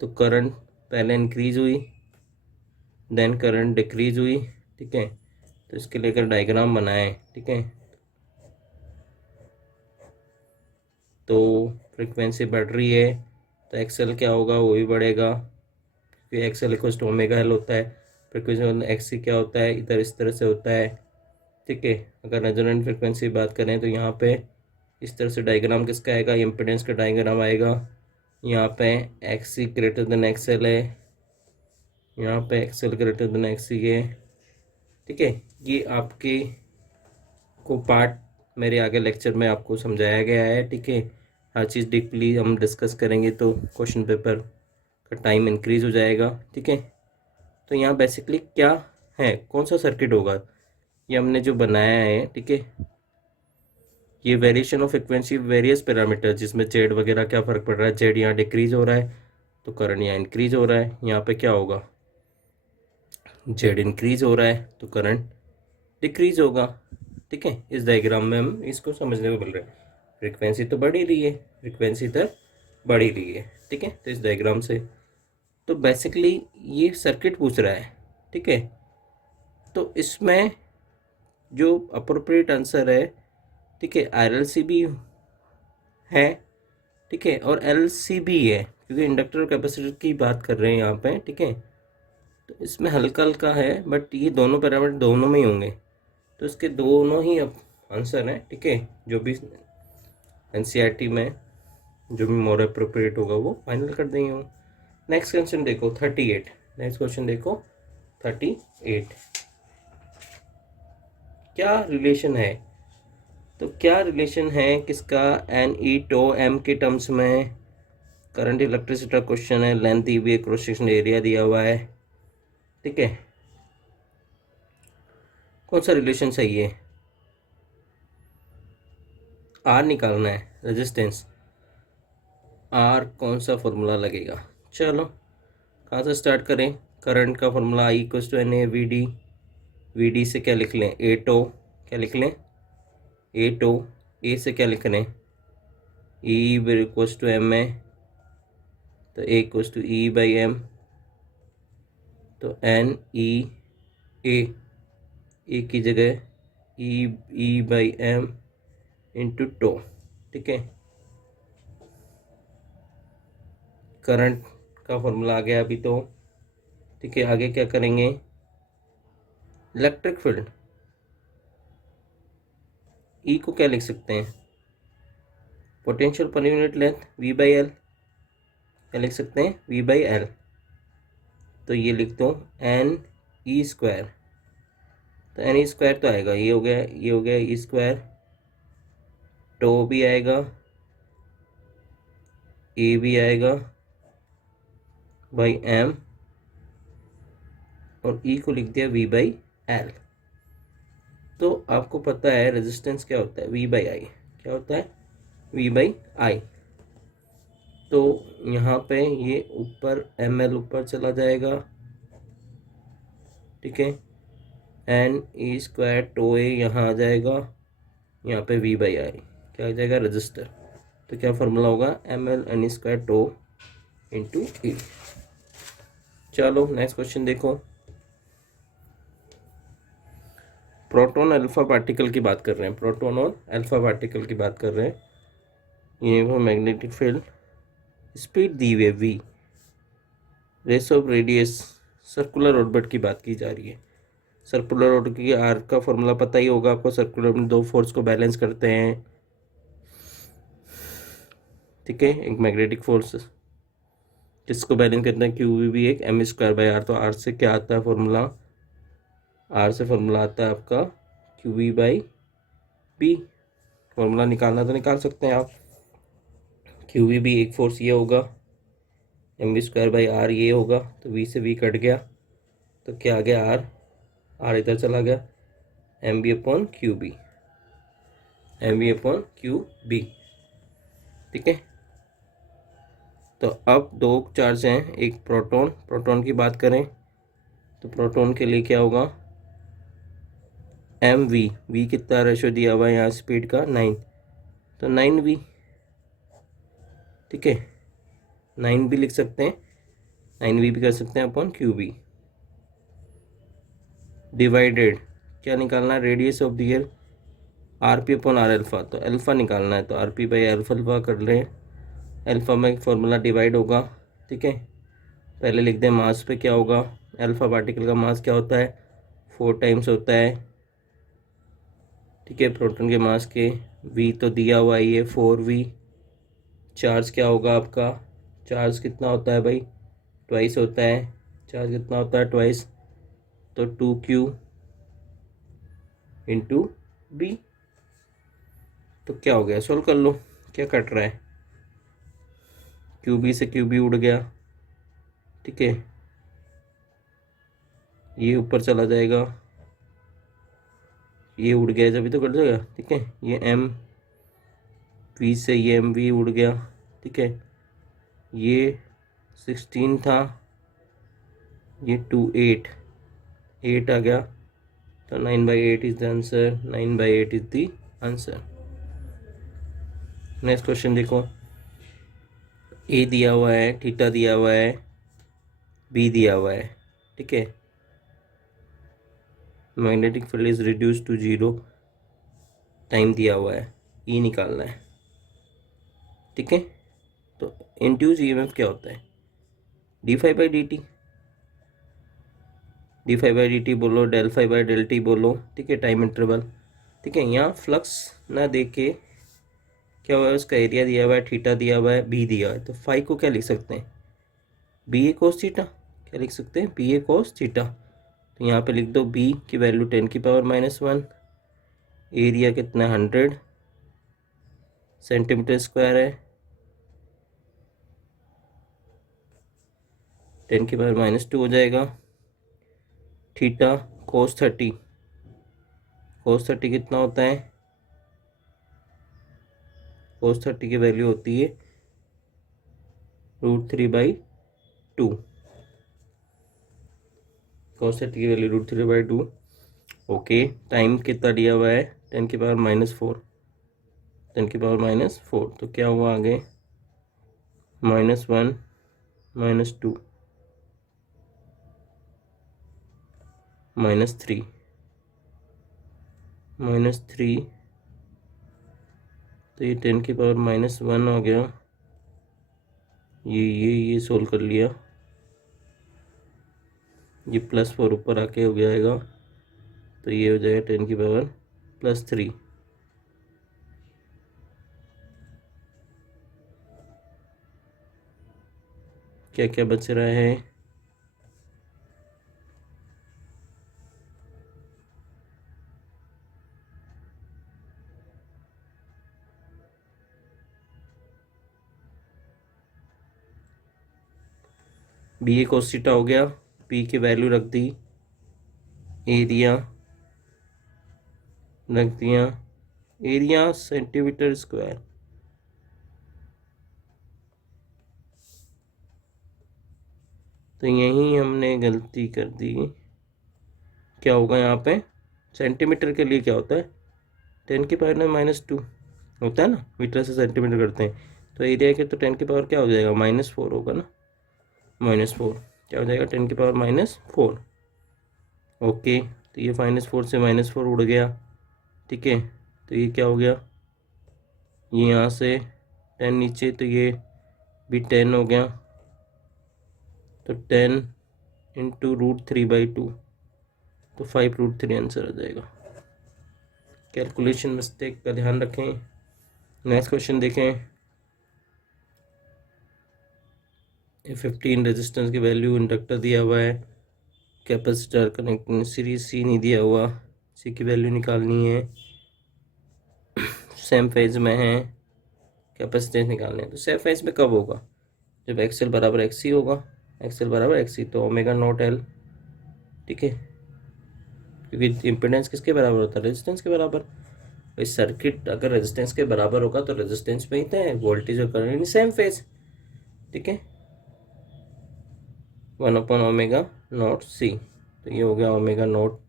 तो करंट पहले इंक्रीज हुई, देन करंट डिक्रीज हुई, ठीक है। तो इसके लेकर डायग्राम बनाए, ठीक है। तो फ्रीक्वेंसी बढ़ रही है तो एक्सएल क्या होगा, वो भी बढ़ेगा, क्योंकि XL equals to omega L होता है। फ्रीक्वेंसी एक्सी क्या होता है, इधर इस तरह से होता है, ठीक है। अगर रेजोनेंट फ्रीक्वेंसी बात करें तो यहाँ पे इस तरह से डायग्राम किसका आएगा, इम्पीडेंस का डायग्राम आएगा। यहाँ पे एक्सी ग्रेटर देन एक्सएल है, यहाँ पे एक्सएल ग्रेटर देन एक्सी है, ठीक है। ये आपके को पार्ट मेरे आगे लेक्चर में आपको समझाया गया है, ठीक है। हर चीज़ डीपली हम डिस्कस करेंगे तो क्वेश्चन पेपर का टाइम इंक्रीज हो जाएगा, ठीक है। तो यहाँ बेसिकली क्या है, कौन सा सर्किट होगा, ये हमने जो बनाया है, ठीक है। ये variation of frequency various parameter, जिसमें जेड वगैरह क्या फ़र्क पड़ रहा है, जेड यहाँ डिक्रीज हो रहा है तो करंट यहाँ इंक्रीज हो रहा है, यहाँ पे क्या होगा, जेड इंक्रीज हो रहा है तो करंट डिक्रीज होगा, ठीक है। इस डायग्राम में हम इसको समझने को मिल रहा है, फ्रीक्वेंसी तो बढ़ ही रही है, फ्रीक्वेंसी इधर बढ़ ही रही है, ठीक है। तो इस डायग्राम से तो बेसिकली ये सर्किट पूछ रहा है, ठीक है। तो इसमें जो अप्रोप्रिएट आंसर है, ठीक है, आरएलसी भी है, ठीक है, और एलसी भी है, क्योंकि इंडक्टर और कैपेसिटर की बात कर रहे हैं यहाँ पे, ठीक है। तो इसमें हल्का हल्का है, बट ये दोनों पैरामीटर दोनों में ही होंगे, तो इसके दोनों ही अब आंसर हैं, ठीक है। जो भी एनसीईआरटी में जो भी मोर अप्रोप्रिएट होगा वो फाइनल कर देंगे हम। नेक्स्ट क्वेश्चन देखो 38, नेक्स्ट क्वेश्चन देखो 38, क्या रिलेशन है, तो क्या रिलेशन है किसका, एन ई टो एम के टर्म्स में, करंट इलेक्ट्रिसिटी का क्वेश्चन है, लेंथ दी हुई है, क्रॉस सेक्शन एरिया दिया हुआ है, ठीक है। कौन सा रिलेशन सही है, आर निकालना है, रेजिस्टेंस आर, कौन सा फॉर्मूला लगेगा, चलो कहाँ से स्टार्ट करें। करंट का formula I equals to N A V D, V D से क्या लिख लें, ए टो, क्या लिख लें, ए टो, ए से क्या लिख लें, ई इक्वल्स टू एम है, तो A equals to E by M, तो एन ई ए की जगह E by M into tau, ठीक है। करंट का फॉर्मूला आ गया अभी तो, ठीक है। आगे क्या करेंगे, इलेक्ट्रिक फील्ड, ई को क्या लिख सकते हैं, पोटेंशियल पर unit length V by L, क्या लिख सकते हैं, वी बाई एल, तो ये लिख दो एन ई स्क्वायर, तो एन ई स्क्वायर तो आएगा, ये हो गया, ये हो गया ई स्क्वायर, टो भी आएगा, ए भी आएगा बाई एम, और ई को लिख दिया वी बाई एल। तो आपको पता है रेजिस्टेंस क्या होता है, वी बाई आई, क्या होता है, वी बाई आई। तो यहाँ पे ये ऊपर एम एल ऊपर चला जाएगा, ठीक है। एन ई स्क्वायर टो ए यहाँ आ जाएगा, यहाँ पे वी बाई आई क्या आ जाएगा, रजिस्टर। तो क्या फॉर्मूला होगा, M L N E square tau into E. चलो नेक्स्ट क्वेश्चन देखो, प्रोटॉन अल्फा पार्टिकल की बात कर रहे हैं, प्रोटॉन और अल्फा पार्टिकल की बात कर रहे हैं। यूनिफॉर्म मैग्नेटिक फील्ड, स्पीड दी हुई v, रेस ऑफ रेडियस, सर्कुलर ऑर्बिट की बात की जा रही है। सर्कुलर ऑर्बिट की आर का फॉर्मूला पता ही होगा आपको, सर्कुलर में दो फोर्स को बैलेंस करते हैं, ठीक है। एक मैग्नेटिक फोर्स जिसको बैलेंस करते हैं क्यू भी एक m²/r। तो r से क्या आता है फॉर्मूला, r से फॉर्मूला आता है आपका QV/B। फॉर्मूला निकालना तो निकाल सकते हैं आप। QV एक फोर्स ये होगा, mv²/r ये होगा, तो v से v कट गया, तो क्या आ गया r इधर चला गया, mv/QB, mv/QB, ठीक है। तो अब दो चार्ज हैं, एक प्रोटॉन की बात करें तो प्रोटॉन के लिए क्या होगा, v कितना रेशो दिया हुआ है यहाँ स्पीड का 9, तो 9v, ठीक है। 9 भी लिख सकते हैं, 9v भी कर सकते हैं अपॉन QB। डिवाइडेड क्या निकालना है, radius of the year RP/r alpha, तो अल्फा निकालना है, तो RP/अल्फा कर लें। अल्फा में फॉर्मूला डिवाइड होगा, ठीक है। पहले लिख दें मास पे क्या होगा, अल्फा पार्टिकल का मास क्या होता है 4 टाइम्स होता है, ठीक है, प्रोटॉन के मास के। v तो दिया हुआ है ये 4v। चार्ज क्या होगा आपका, चार्ज कितना होता है भाई, ट्वाइस होता है, चार्ज कितना होता है ट्वाइस, तो 2q इंटू b। तो क्या हो गया, सोल्व कर लो, क्या कट रहा है, QB से QB उड़ गया, ठीक है, ये ऊपर चला जाएगा, ये उड़ गया जब तो कट जाएगा, ठीक है। ये MV से ये MV उड़ गया, ठीक है। ये 16 था, ये 8 आ गया, तो 9/8 is the answer, 9/8 is the answer. Next question देखो, ए दिया हुआ है, थीटा दिया हुआ है, बी दिया हुआ है, ठीक है। Magnetic field is reduce to 0, time दिया हुआ है, ई निकालना है, ठीक है। तो इंड्यूस ईएमएफ क्या होता है, d∅/dt, d∅/dt बोलो, del∅/del बोलो, ठीक है, टाइम इंटरवल, ठीक है। यहाँ फ्लक्स ना दे के क्या हुआ है, उसका एरिया दिया हुआ है, थीटा दिया हुआ है, बी दिया हुआ है, तो फाई को क्या लिख सकते हैं, बी ए कोस थीटा, क्या लिख सकते हैं, बी ए कोस थीटा। तो यहाँ पे लिख दो बी की वैल्यू 10⁻⁻1, एरिया कितना 100 सेंटीमीटर स्क्वायर है, 10⁻⁻2 हो जाएगा। थीटा कोस 30, कोस 30 कितना होता है, कोस 30 की वैल्यू होती है √3/2, कोस 30 की वैल्यू √3/2, ओके। टाइम कितना दिया हुआ है 10⁻⁻4, 10⁻⁻4, तो क्या हुआ आगे, -1 -2 -3 -3, तो ये 10⁻⁻1 हो गया, ये सोल्व कर लिया, ये +4 ऊपर आके हो जाएगा, तो ये हो जाएगा 10⁻+3। क्या क्या बच रहा है, बी ए कोस थीटा हो गया, पी की वैल्यू रख दी, एरिया रख दिया, एरिया सेंटीमीटर स्क्वायर, तो यहीं हमने गलती कर दी। क्या होगा यहाँ पे, सेंटीमीटर के लिए क्या होता है 10⁻⁻2 होता है ना, मीटर से सेंटीमीटर करते हैं, तो एरिया के तो 10 क्या हो जाएगा -4 होगा ना, -4 क्या हो जाएगा 10⁻⁻4, ओके। तो ये -4 से -4 उड़ गया, ठीक है। तो ये क्या हो गया, ये यहाँ से 10 नीचे, तो ये भी 10 हो गया। तो 10 इंटू √3/2, तो 5√3 आंसर आ जाएगा। कैलकुलेशन मिस्टेक का ध्यान रखें। नेक्स्ट क्वेश्चन देखें। 15 रेजिस्टेंस की वैल्यू, इंडक्टर दिया हुआ है, कैपेसिटर कनेक्टिंग सीरीज सी नहीं दिया हुआ, सी की वैल्यू निकालनी है, सेम फेज में है, कैपेसिटेंस निकालने है। तो सेम फेज में कब होगा, जब एक्सएल बराबर एक्सी होगा, एक्सएल बराबर एक्सी, तो ओमेगा नॉट एल, ठीक है, क्योंकि इम्पिडेंस किसके बराबर होता है, रेजिस्टेंस के बराबर। इस सर्किट अगर रेजिस्टेंस के बराबर होगा तो रेजिस्टेंस में ही तो है वोल्टेज और करंट सेम फेज, ठीक है। 1/ओमेगा नॉट सी, तो ये हो गया ओमेगा नॉट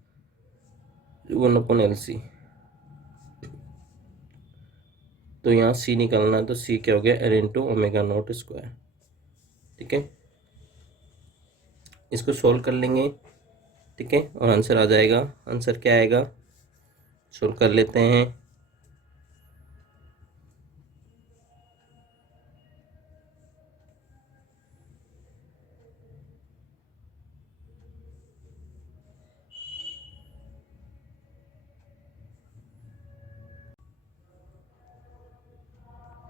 1/LC। तो यहाँ सी निकालना है, तो सी क्या हो गया, L into omega naught square, ठीक है। इसको सोल्व कर लेंगे, ठीक है, और आंसर आ जाएगा। आंसर क्या आएगा, सोल्व कर लेते हैं।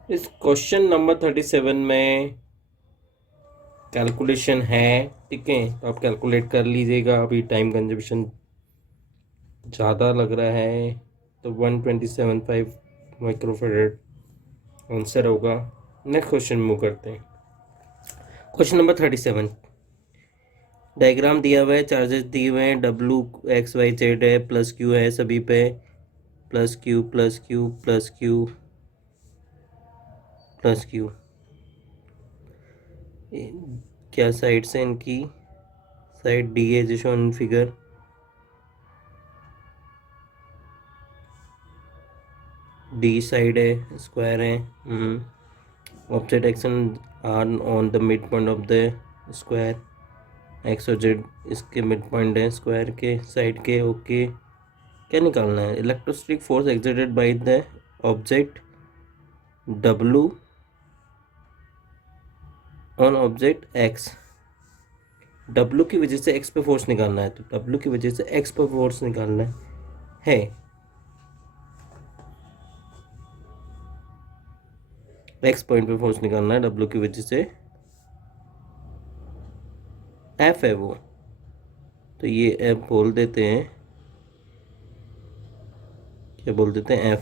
इस क्वेश्चन नंबर 37 में कैलकुलेशन है, ठीक है, तो आप कैलकुलेट कर लीजिएगा। अभी टाइम कंजम्पशन ज़्यादा लग रहा है, तो 127.5 माइक्रोफेरेड आंसर होगा। नेक्स्ट क्वेश्चन मूव करते हैं। क्वेश्चन नंबर 37, डायग्राम दिया हुआ है, चार्जेस दिए हुए हैं, W XYZ है, +Q है सभी पे, +Q +Q +Q +Q। क्या साइड्स है इनकी, साइड D है जो शोन फिगर, D साइड है, स्क्वायर है। Object action are on the mid point of the square, X और जेड इसके मिड पॉइंट है स्क्वायर के साइड के, ओके। क्या निकालना है, electrostatic force exerted by the object W on object X। W की वजह से X पे फोर्स निकालना है, तो W की वजह से X पे फोर्स निकालना है। X पॉइंट पे फोर्स निकालना है, W की वजह से F है वो, तो ये F बोल देते हैं, क्या बोल देते हैं, F।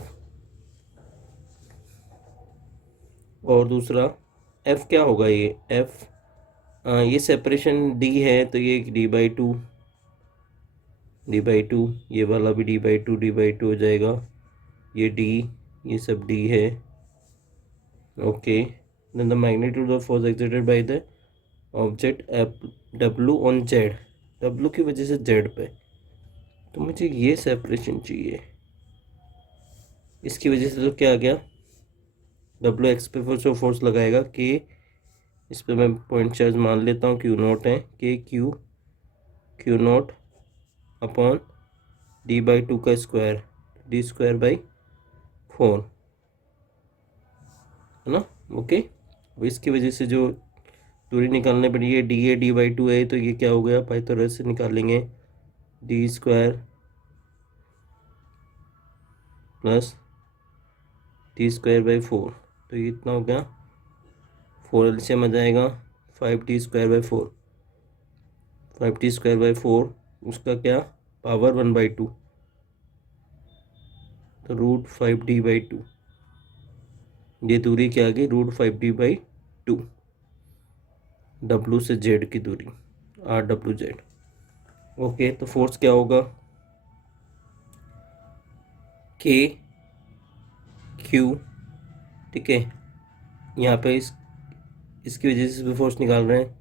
और दूसरा F क्या होगा, ये F, ये सेपरेशन D है, तो ये D/2, D/2, ये वाला भी D/2 हो जाएगा, ये D, ये सब D है, okay. Then the magnitude of force exerted by the object W on Z, W की वजह से Z पे, तो मुझे ये सेपरेशन चाहिए। इसकी वजह से तो क्या आ गया, W X पे फोर्स लगाएगा K, इस पे मैं पॉइंट चार्ज मान लेता हूँ Q0 है, Q0 अपॉन D/2 का स्क्वायर, D²/4 है ना, ओके। अब इसकी वजह से जो दूरी निकालने पड़ी है, D है, D/2 है, तो ये क्या हो गया, पाइथागोरस से निकालेंगे, D² प्लस D²/4, तो ये इतना हो गया, 4 एलसीएम आ जाएगा, 5D²/4, 5D²/4, उसका क्या पावर 1/2, तो √5D/2, ये दूरी क्या आ गई, √5D/2, W से Z की दूरी, RWZ, ओके। तो फोर्स क्या होगा, KQ, ठीक है। यहाँ पे इसकी वजह से भी फोर्स निकाल रहे हैं,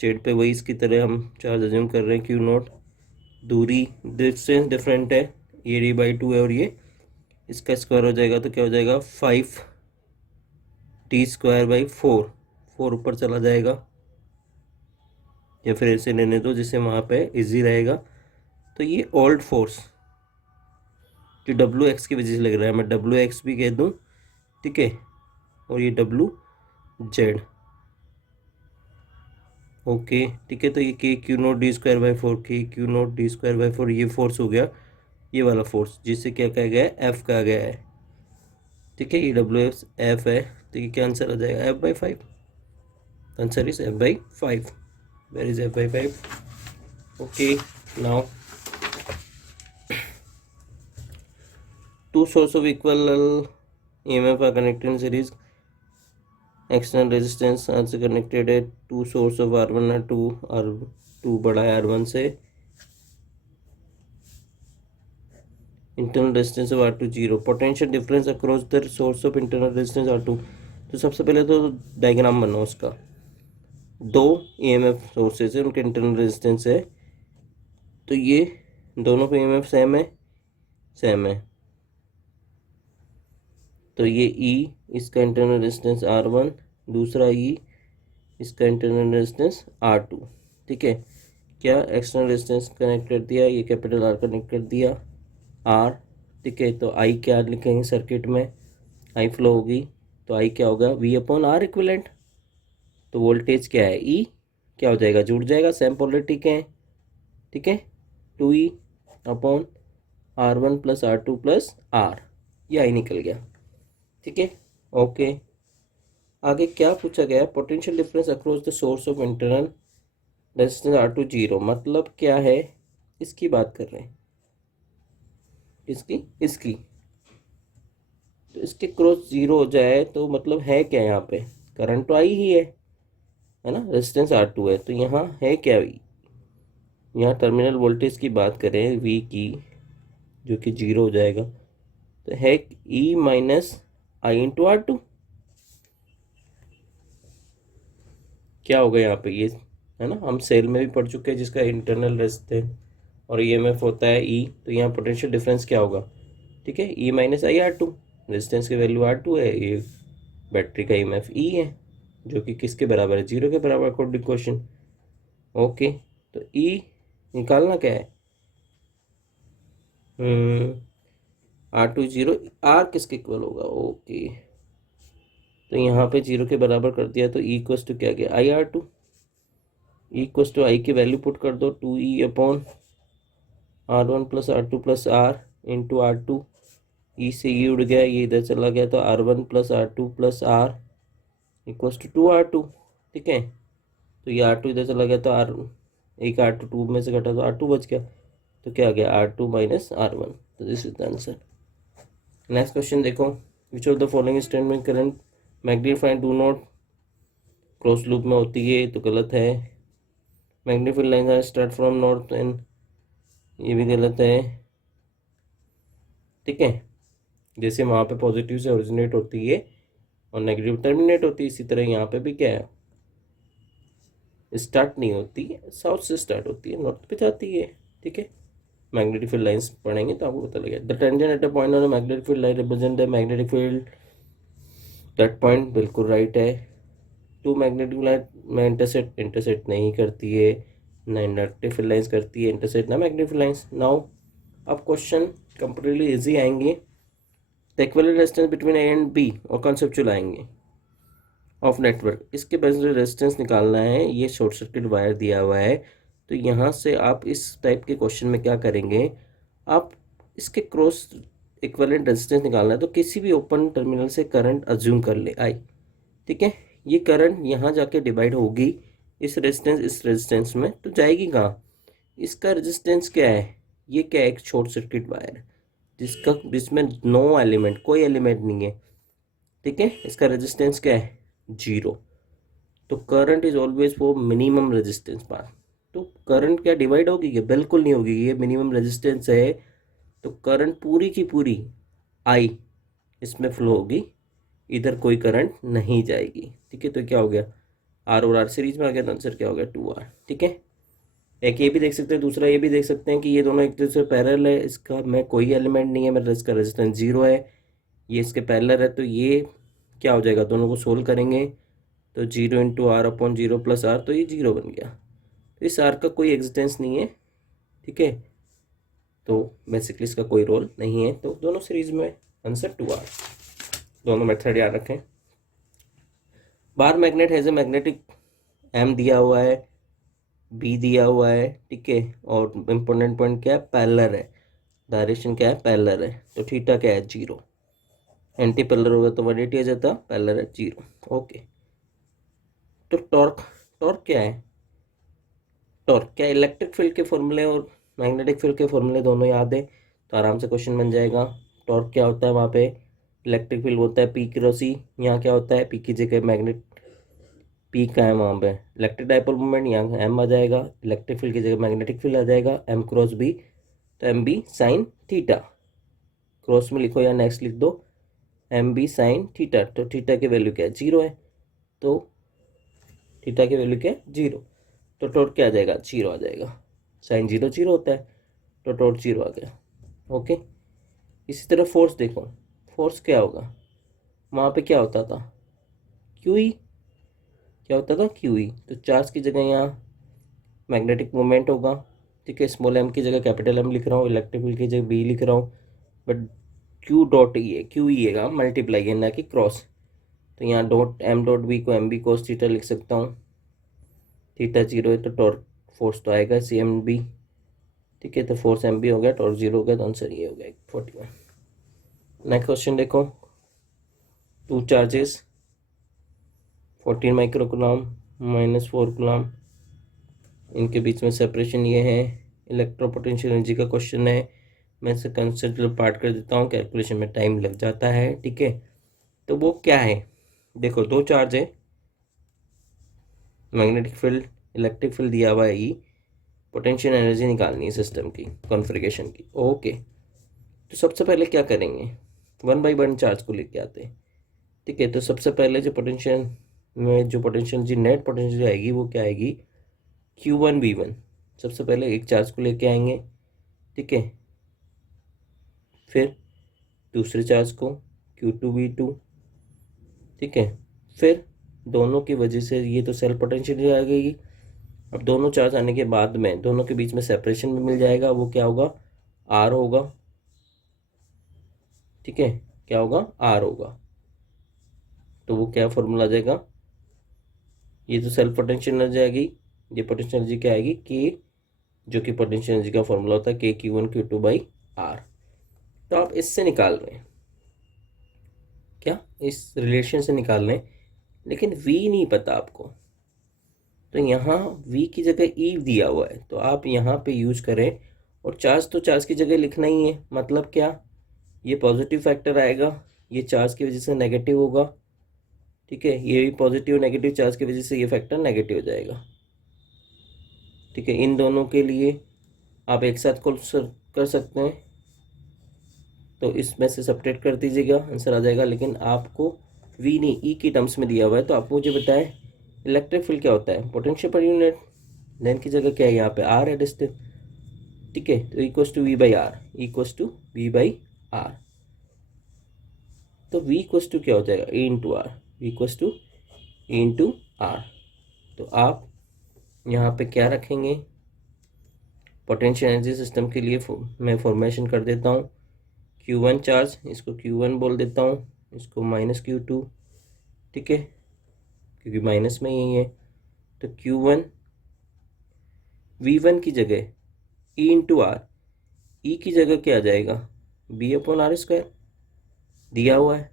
जेड पे वही इसकी तरह हम चार्ज अज्यूम कर रहे हैं, Q0, दूरी डिस्टेंस डिफरेंट है, ये D/2 है, और ये इसका स्क्वायर हो जाएगा, तो क्या हो जाएगा, 5D²/4, 4 ऊपर चला जाएगा, या फिर ऐसे लेने दो जिससे वहाँ पे इजी रहेगा, तो ये ओल्ड फोर्स जो डब्ल्यू एक्स की वजह से लग रहा है, मैं डब्ल्यू एक्स भी कह दूँ, ठीक है, और ये डब्ल्यू जेड, ओके, ठीक है। तो ये K Q naught D square by four, K Q naught D square by four, ये फोर्स हो गया, ये वाला फोर्स जिससे क्या कहा गया है, एफ कहा गया है, ठीक है। ये डब्ल्यू एफ है, तो ये क्या आंसर आ जाएगा, F by five. Answer is F by five. Where is F by five? Okay, now two sources of equal EMF are connected in series. External resistance also connected है, two source of R1 है, R2 बड़ा है R1 से, internal resistance of R2 0, potential difference across the source of internal resistance R2। तो सबसे पहले तो diagram बनाओ उसका, दो EMF सोर्सेज है, उनके इंटरनल रेजिस्टेंस है, तो ये दोनों पे EMF सेम है, सेम है, तो ये E इसका इंटरनल रेजिस्टेंस R1, दूसरा E इसका इंटरनल रेजिस्टेंस R2, ठीक है। क्या एक्सटर्नल रेजिस्टेंस कनेक्ट कर दिया, ये कैपिटल R कनेक्ट कर दिया, R, ठीक है। तो I क्या लिखेंगे सर्किट में, I फ्लो होगी, तो I क्या होगा, V अपॉन R इक्विवेलेंट। तो वोल्टेज क्या है, E क्या हो जाएगा, जुड़ जाएगा, सेम पोलरिटी के हैं, ठीक है। 2E upon R1 plus R2 plus R, ये I निकल गया, ठीक है, ओके। आगे क्या पूछा गया, potential difference across the source of internal resistance R2 0, मतलब क्या है, इसकी बात कर रहे हैं, इसकी तो इसके क्रॉस जीरो हो जाए तो मतलब है क्या, यहाँ पे करंट तो आई ही है ना, रेजिस्टेंस R2 है, तो यहाँ है क्या, यहाँ टर्मिनल वोल्टेज की बात करें V की, जो कि जीरो हो जाएगा, तो है E माइनस आई इंटू R2, क्या होगा यहाँ पे, ये है ना, हम सेल में भी पढ़ चुके हैं, जिसका इंटरनल रेजिस्टेंस और ईएमएफ होता है E, तो यहाँ पोटेंशियल डिफरेंस क्या होगा, ठीक है, E माइनस आई R2, रेजिस्टेंस की वैल्यू R2 है, ये बैटरी का ईएमएफ E है, जो कि किसके बराबर है, जीरो के बराबर अकॉर्डिंग क्वेश्चन, ओके। तो E निकालना क्या है, R2 जीरो, R किसके इक्वल होगा, ओके, तो यहाँ पे जीरो के बराबर कर दिया, तो E इक्वल्स टू क्या गया, आई R2, E इक्वल्स टू आई की वैल्यू पुट कर दो, 2E upon R1 plus R2 plus R into R2, E से E उड़ गया, ये इधर चला गया, तो R1 plus R2 plus R equals to 2R2, ठीक है। तो ये R2 इधर चला गया, तो एक R2 2 में से घटा तो R2 बच गया, तो क्या आ गया, R2 माइनस R1, तो this is the answer. Next question देखो, which of the following statement current magnified do not close loop में होती है, तो गलत है। Magnified line are start from north end, ये भी गलत है, ठीक है। जैसे वहाँ पे पॉजिटिव से ओरिजिनेट होती है और नेगेटिव टर्मिनेट होती है, इसी तरह यहाँ पे भी क्या है, स्टार्ट नहीं होती है, साउथ से स्टार्ट होती है, नॉर्थ पे जाती है, ठीक है। मैग्नेटिक फील्ड लाइंस पढ़ेंगे तो आपको पता लगेगा। The tangent at a point on a magnetic field line represent the magnetic field that point, बिल्कुल राइट है। टू मैग्नेटिक लाइन में इंटरसेक्ट नहीं करती है, ना इंडक्टिव फील्ड लाइंस करती है इंटरसेक्ट, ना मैग्नेटिक फील्ड लाइंस। नाउ अब क्वेश्चन कंप्लीटली इजी आएंगे, the equivalent resistance between A and B और कॉन्सेप्चुअल आएंगे ऑफ नेटवर्क, इसके बेस रेजिस्टेंस निकालना है, ये शॉर्ट सर्किट वायर दिया हुआ है, तो यहाँ से आप इस टाइप के क्वेश्चन में क्या करेंगे, आप इसके क्रॉस इक्विवेलेंट रेजिस्टेंस निकालना है, तो किसी भी ओपन टर्मिनल से करंट अज्यूम कर ले आई, ठीक है। ये करंट यहाँ जाके डिवाइड होगी, इस रेजिस्टेंस में, तो जाएगी कहाँ, इसका रेजिस्टेंस क्या है, ये क्या है, एक शॉर्ट सर्किट वायर जिसमें नो एलिमेंट, कोई एलिमेंट नहीं है, ठीक है। इसका रेजिस्टेंस क्या है, जीरो, तो current is always for minimum resistance path, तो करंट क्या डिवाइड होगी क्या, बिल्कुल नहीं होगी, ये मिनिमम रेजिस्टेंस है, तो करंट पूरी की पूरी आई इसमें फ्लो होगी, इधर कोई करंट नहीं जाएगी, ठीक है। तो क्या हो गया, आर और आर सीरीज में आ गया, तो आंसर क्या हो गया, 2R, ठीक है। एक ये भी देख सकते हैं, दूसरा ये भी देख सकते हैं कि ये दोनों एक दूसरे पैरेलल है, इसका में कोई एलिमेंट नहीं है, मेरा इसका रेजिस्टेंस जीरो है, ये इसके पैरेलल है, तो ये क्या हो जाएगा, दोनों को सोल्व करेंगे तो zero into R upon zero plus R, तो ये जीरो बन गया, तो इस आर का कोई एग्जिस्टेंस नहीं है, ठीक है। तो बेसिकली इसका कोई रोल नहीं है। तो दोनों सीरीज में आंसर 2R। दोनों मेथड याद रखें। Bar magnet has a magnetic M दिया हुआ है, B दिया हुआ है, ठीक है, और इम्पोर्टेंट पॉइंट क्या है, पैरेलल है। डायरेक्शन क्या है, पैरेलल है। तो थीटा क्या है, 0। एंटी पैरेलल होगा तो 180 आ जाता, पैरेलल है 0। ओके। तो टॉर्क, टॉर्क क्या है, टॉर्क क्या, इलेक्ट्रिक फील्ड के फॉर्मूले और मैग्नेटिक फील्ड के फॉर्मूले दोनों याद है तो आराम से क्वेश्चन बन जाएगा। टॉर्क क्या होता है, वहाँ पे इलेक्ट्रिक फील्ड होता है P क्रॉस E। यहाँ क्या होता है, P की जगह मैग्नेट, P का है वहाँ पे इलेक्ट्रिक डाइपोल मोमेंट, यहाँ M आ जाएगा, इलेक्ट्रिक फील्ड की जगह मैग्नेटिक फील्ड आ जाएगा M क्रॉस B, तो MB साइन थीटा। क्रॉस में लिखो या नेक्स्ट लिख दो, MB साइन थीटा। तो थीटा की वैल्यू क्या है, 0 है, तो थीटा की वैल्यू क्या है, 0। तो टॉर्क क्या आ जाएगा, 0 आ जाएगा। साइन 0 0 होता है, तो टॉर्क 0 आ गया। ओके। इसी तरह फोर्स देखो, फोर्स क्या होगा, वहाँ पे क्या होता था, QE, क्या होता था, QE। तो चार्ज की जगह यहाँ मैग्नेटिक मोमेंट होगा, ठीक है, स्मॉल m की जगह कैपिटल M लिख रहा हूँ, इलेक्ट्रिक फील्ड की जगह B लिख रहा हूँ, बट Q डॉट E है, QE है मल्टीप्लाई है ना कि क्रॉस। तो यहाँ डॉट M डॉट B को MB cos थीटा लिख सकता हूँ। थीटा 0 है तो टॉर्क फोर्स तो आएगा CMB, ठीक है, तो फोर्स MB हो गया, टॉर्क 0 हो गया, तो आंसर ये हो गया 41। नेक्स्ट क्वेश्चन देखो, 2 चार्जेस 14 माइक्रोकूलम माइनस 4 कूलम, इनके बीच में सेपरेशन ये है। इलेक्ट्रोपोटेंशियल एनर्जी का क्वेश्चन है, मैं इसे कंसेप्चुअल पार्ट कर देता हूँ, कैलकुलेशन में टाइम लग जाता है, ठीक है। तो वो क्या है, देखो 2 चार्ज है, मैग्नेटिक फील्ड, इलेक्ट्रिक फील्ड दिया हुआ है E, पोटेंशियल एनर्जी निकालनी है सिस्टम की, कॉन्फ़िगरेशन की। ओके। तो सबसे पहले क्या करेंगे, 1/1 चार्ज को लेके आते हैं, ठीक है। तो सबसे पहले जो पोटेंशियल में जो पोटेंशियल जी नेट पोटेंशियल आएगी वो क्या आएगी, Q1V1। सबसे पहले एक चार्ज को लेके आएंगे, ठीक है, फिर दूसरे चार्ज को Q2V2, ठीक है, फिर दोनों की वजह से ये तो सेल्फ पोटेंशियल आ गई। अब दोनों चार्ज आने के बाद में दोनों के बीच में सेपरेशन भी मिल जाएगा, वो क्या होगा, R होगा, ठीक है, क्या होगा, R होगा। तो वो क्या फॉर्मूला आ जाएगा, ये तो सेल्फ पोटेंशियल एनर्जी आएगी, ये पोटेंशियल एनर्जी क्या आएगी, K, जो कि पोटेंशियल एनर्जी का फॉर्मूला होता है KQ1Q2/R। तो आप इससे निकाल रहे हैं क्या, इस रिलेशन से निकाल रहे हैं, लेकिन V नहीं पता आपको, तो यहाँ V की जगह E दिया हुआ है, तो आप यहाँ पे यूज करें। और चार्ज तो चार्ज की जगह लिखना ही है, मतलब क्या, ये पॉजिटिव फैक्टर आएगा, ये चार्ज की वजह से नेगेटिव होगा, ठीक है, ये भी पॉजिटिव नेगेटिव चार्ज की वजह से ये फैक्टर नेगेटिव हो जाएगा, ठीक है। इन दोनों के लिए आप एक साथ कर सकते हैं, तो इसमें से सब्ट्रैक्ट कर दीजिएगा, आंसर आ जाएगा। लेकिन आपको V नहीं E की टर्म्स में दिया हुआ है, तो आप मुझे बताएं इलेक्ट्रिक फील्ड क्या होता है, पोटेंशियल पर यूनिट, लेंथ की जगह क्या है, यहाँ पे R है डिस्टेंस, ठीक है। तो equals to V/R, equals to V/R। तो V इक्वस टू क्या हो जाएगा, A into R, V equals to A into R। तो आप यहाँ पे क्या रखेंगे, पोटेंशियल एनर्जी सिस्टम के लिए मैं फॉर्मेशन कर देता हूँ, Q1 चार्ज, इसको Q1 बोल देता हूँ, इसको माइनस Q2, ठीक है, क्योंकि माइनस में यही है। तो Q1 V1 की जगह E इंटू R, E की जगह क्या आ जाएगा, B/R² दिया हुआ है,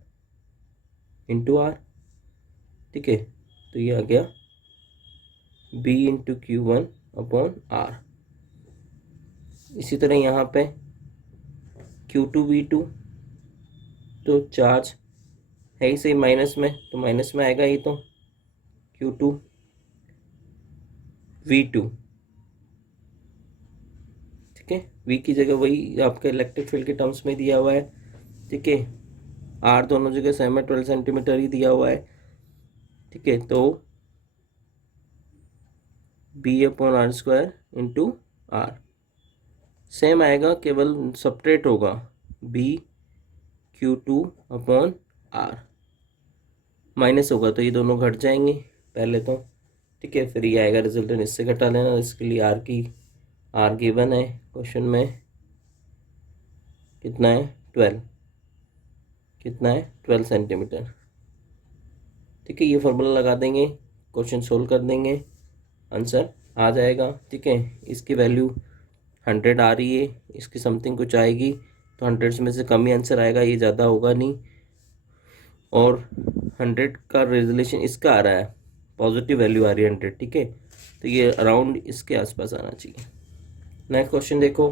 इंटू R, ठीक है। तो ये आ गया B इंटू Q1/R। इसी तरह यहाँ पे Q2V2, तो चार्ज है ही सही माइनस में, तो माइनस में आएगा ये, तो Q2V2, ठीक है। V की जगह वही आपके इलेक्ट्रिक फील्ड के टर्म्स में दिया हुआ है, ठीक है। R दोनों जगह सेम है, 12 सेंटीमीटर ही दिया हुआ है, ठीक है। तो B/R² इंटू R सेम आएगा, केवल सब्ट्रैक्ट होगा BQ2/R, माइनस होगा तो ये दोनों घट जाएंगे पहले तो, ठीक है, फिर ये आएगा रिजल्टेंट, इससे घटा लेना। इसके लिए R गिवन है क्वेश्चन में, कितना है 12, कितना है 12 सेंटीमीटर। ठीक है, ये फॉर्मूला लगा देंगे, क्वेश्चन सोल्व कर देंगे, आंसर आ जाएगा। ठीक है, इसकी वैल्यू 100 आ रही है, इसकी समथिंग कुछ आएगी, तो 100 में से कम ही आंसर आएगा, ये ज़्यादा होगा नहीं। और 100 का रेजोल्यूशन इसका आ रहा है, पॉजिटिव वैल्यू आ रही है 100। ठीक है, तो ये अराउंड इसके आसपास आना चाहिए। नेक्स्ट क्वेश्चन देखो,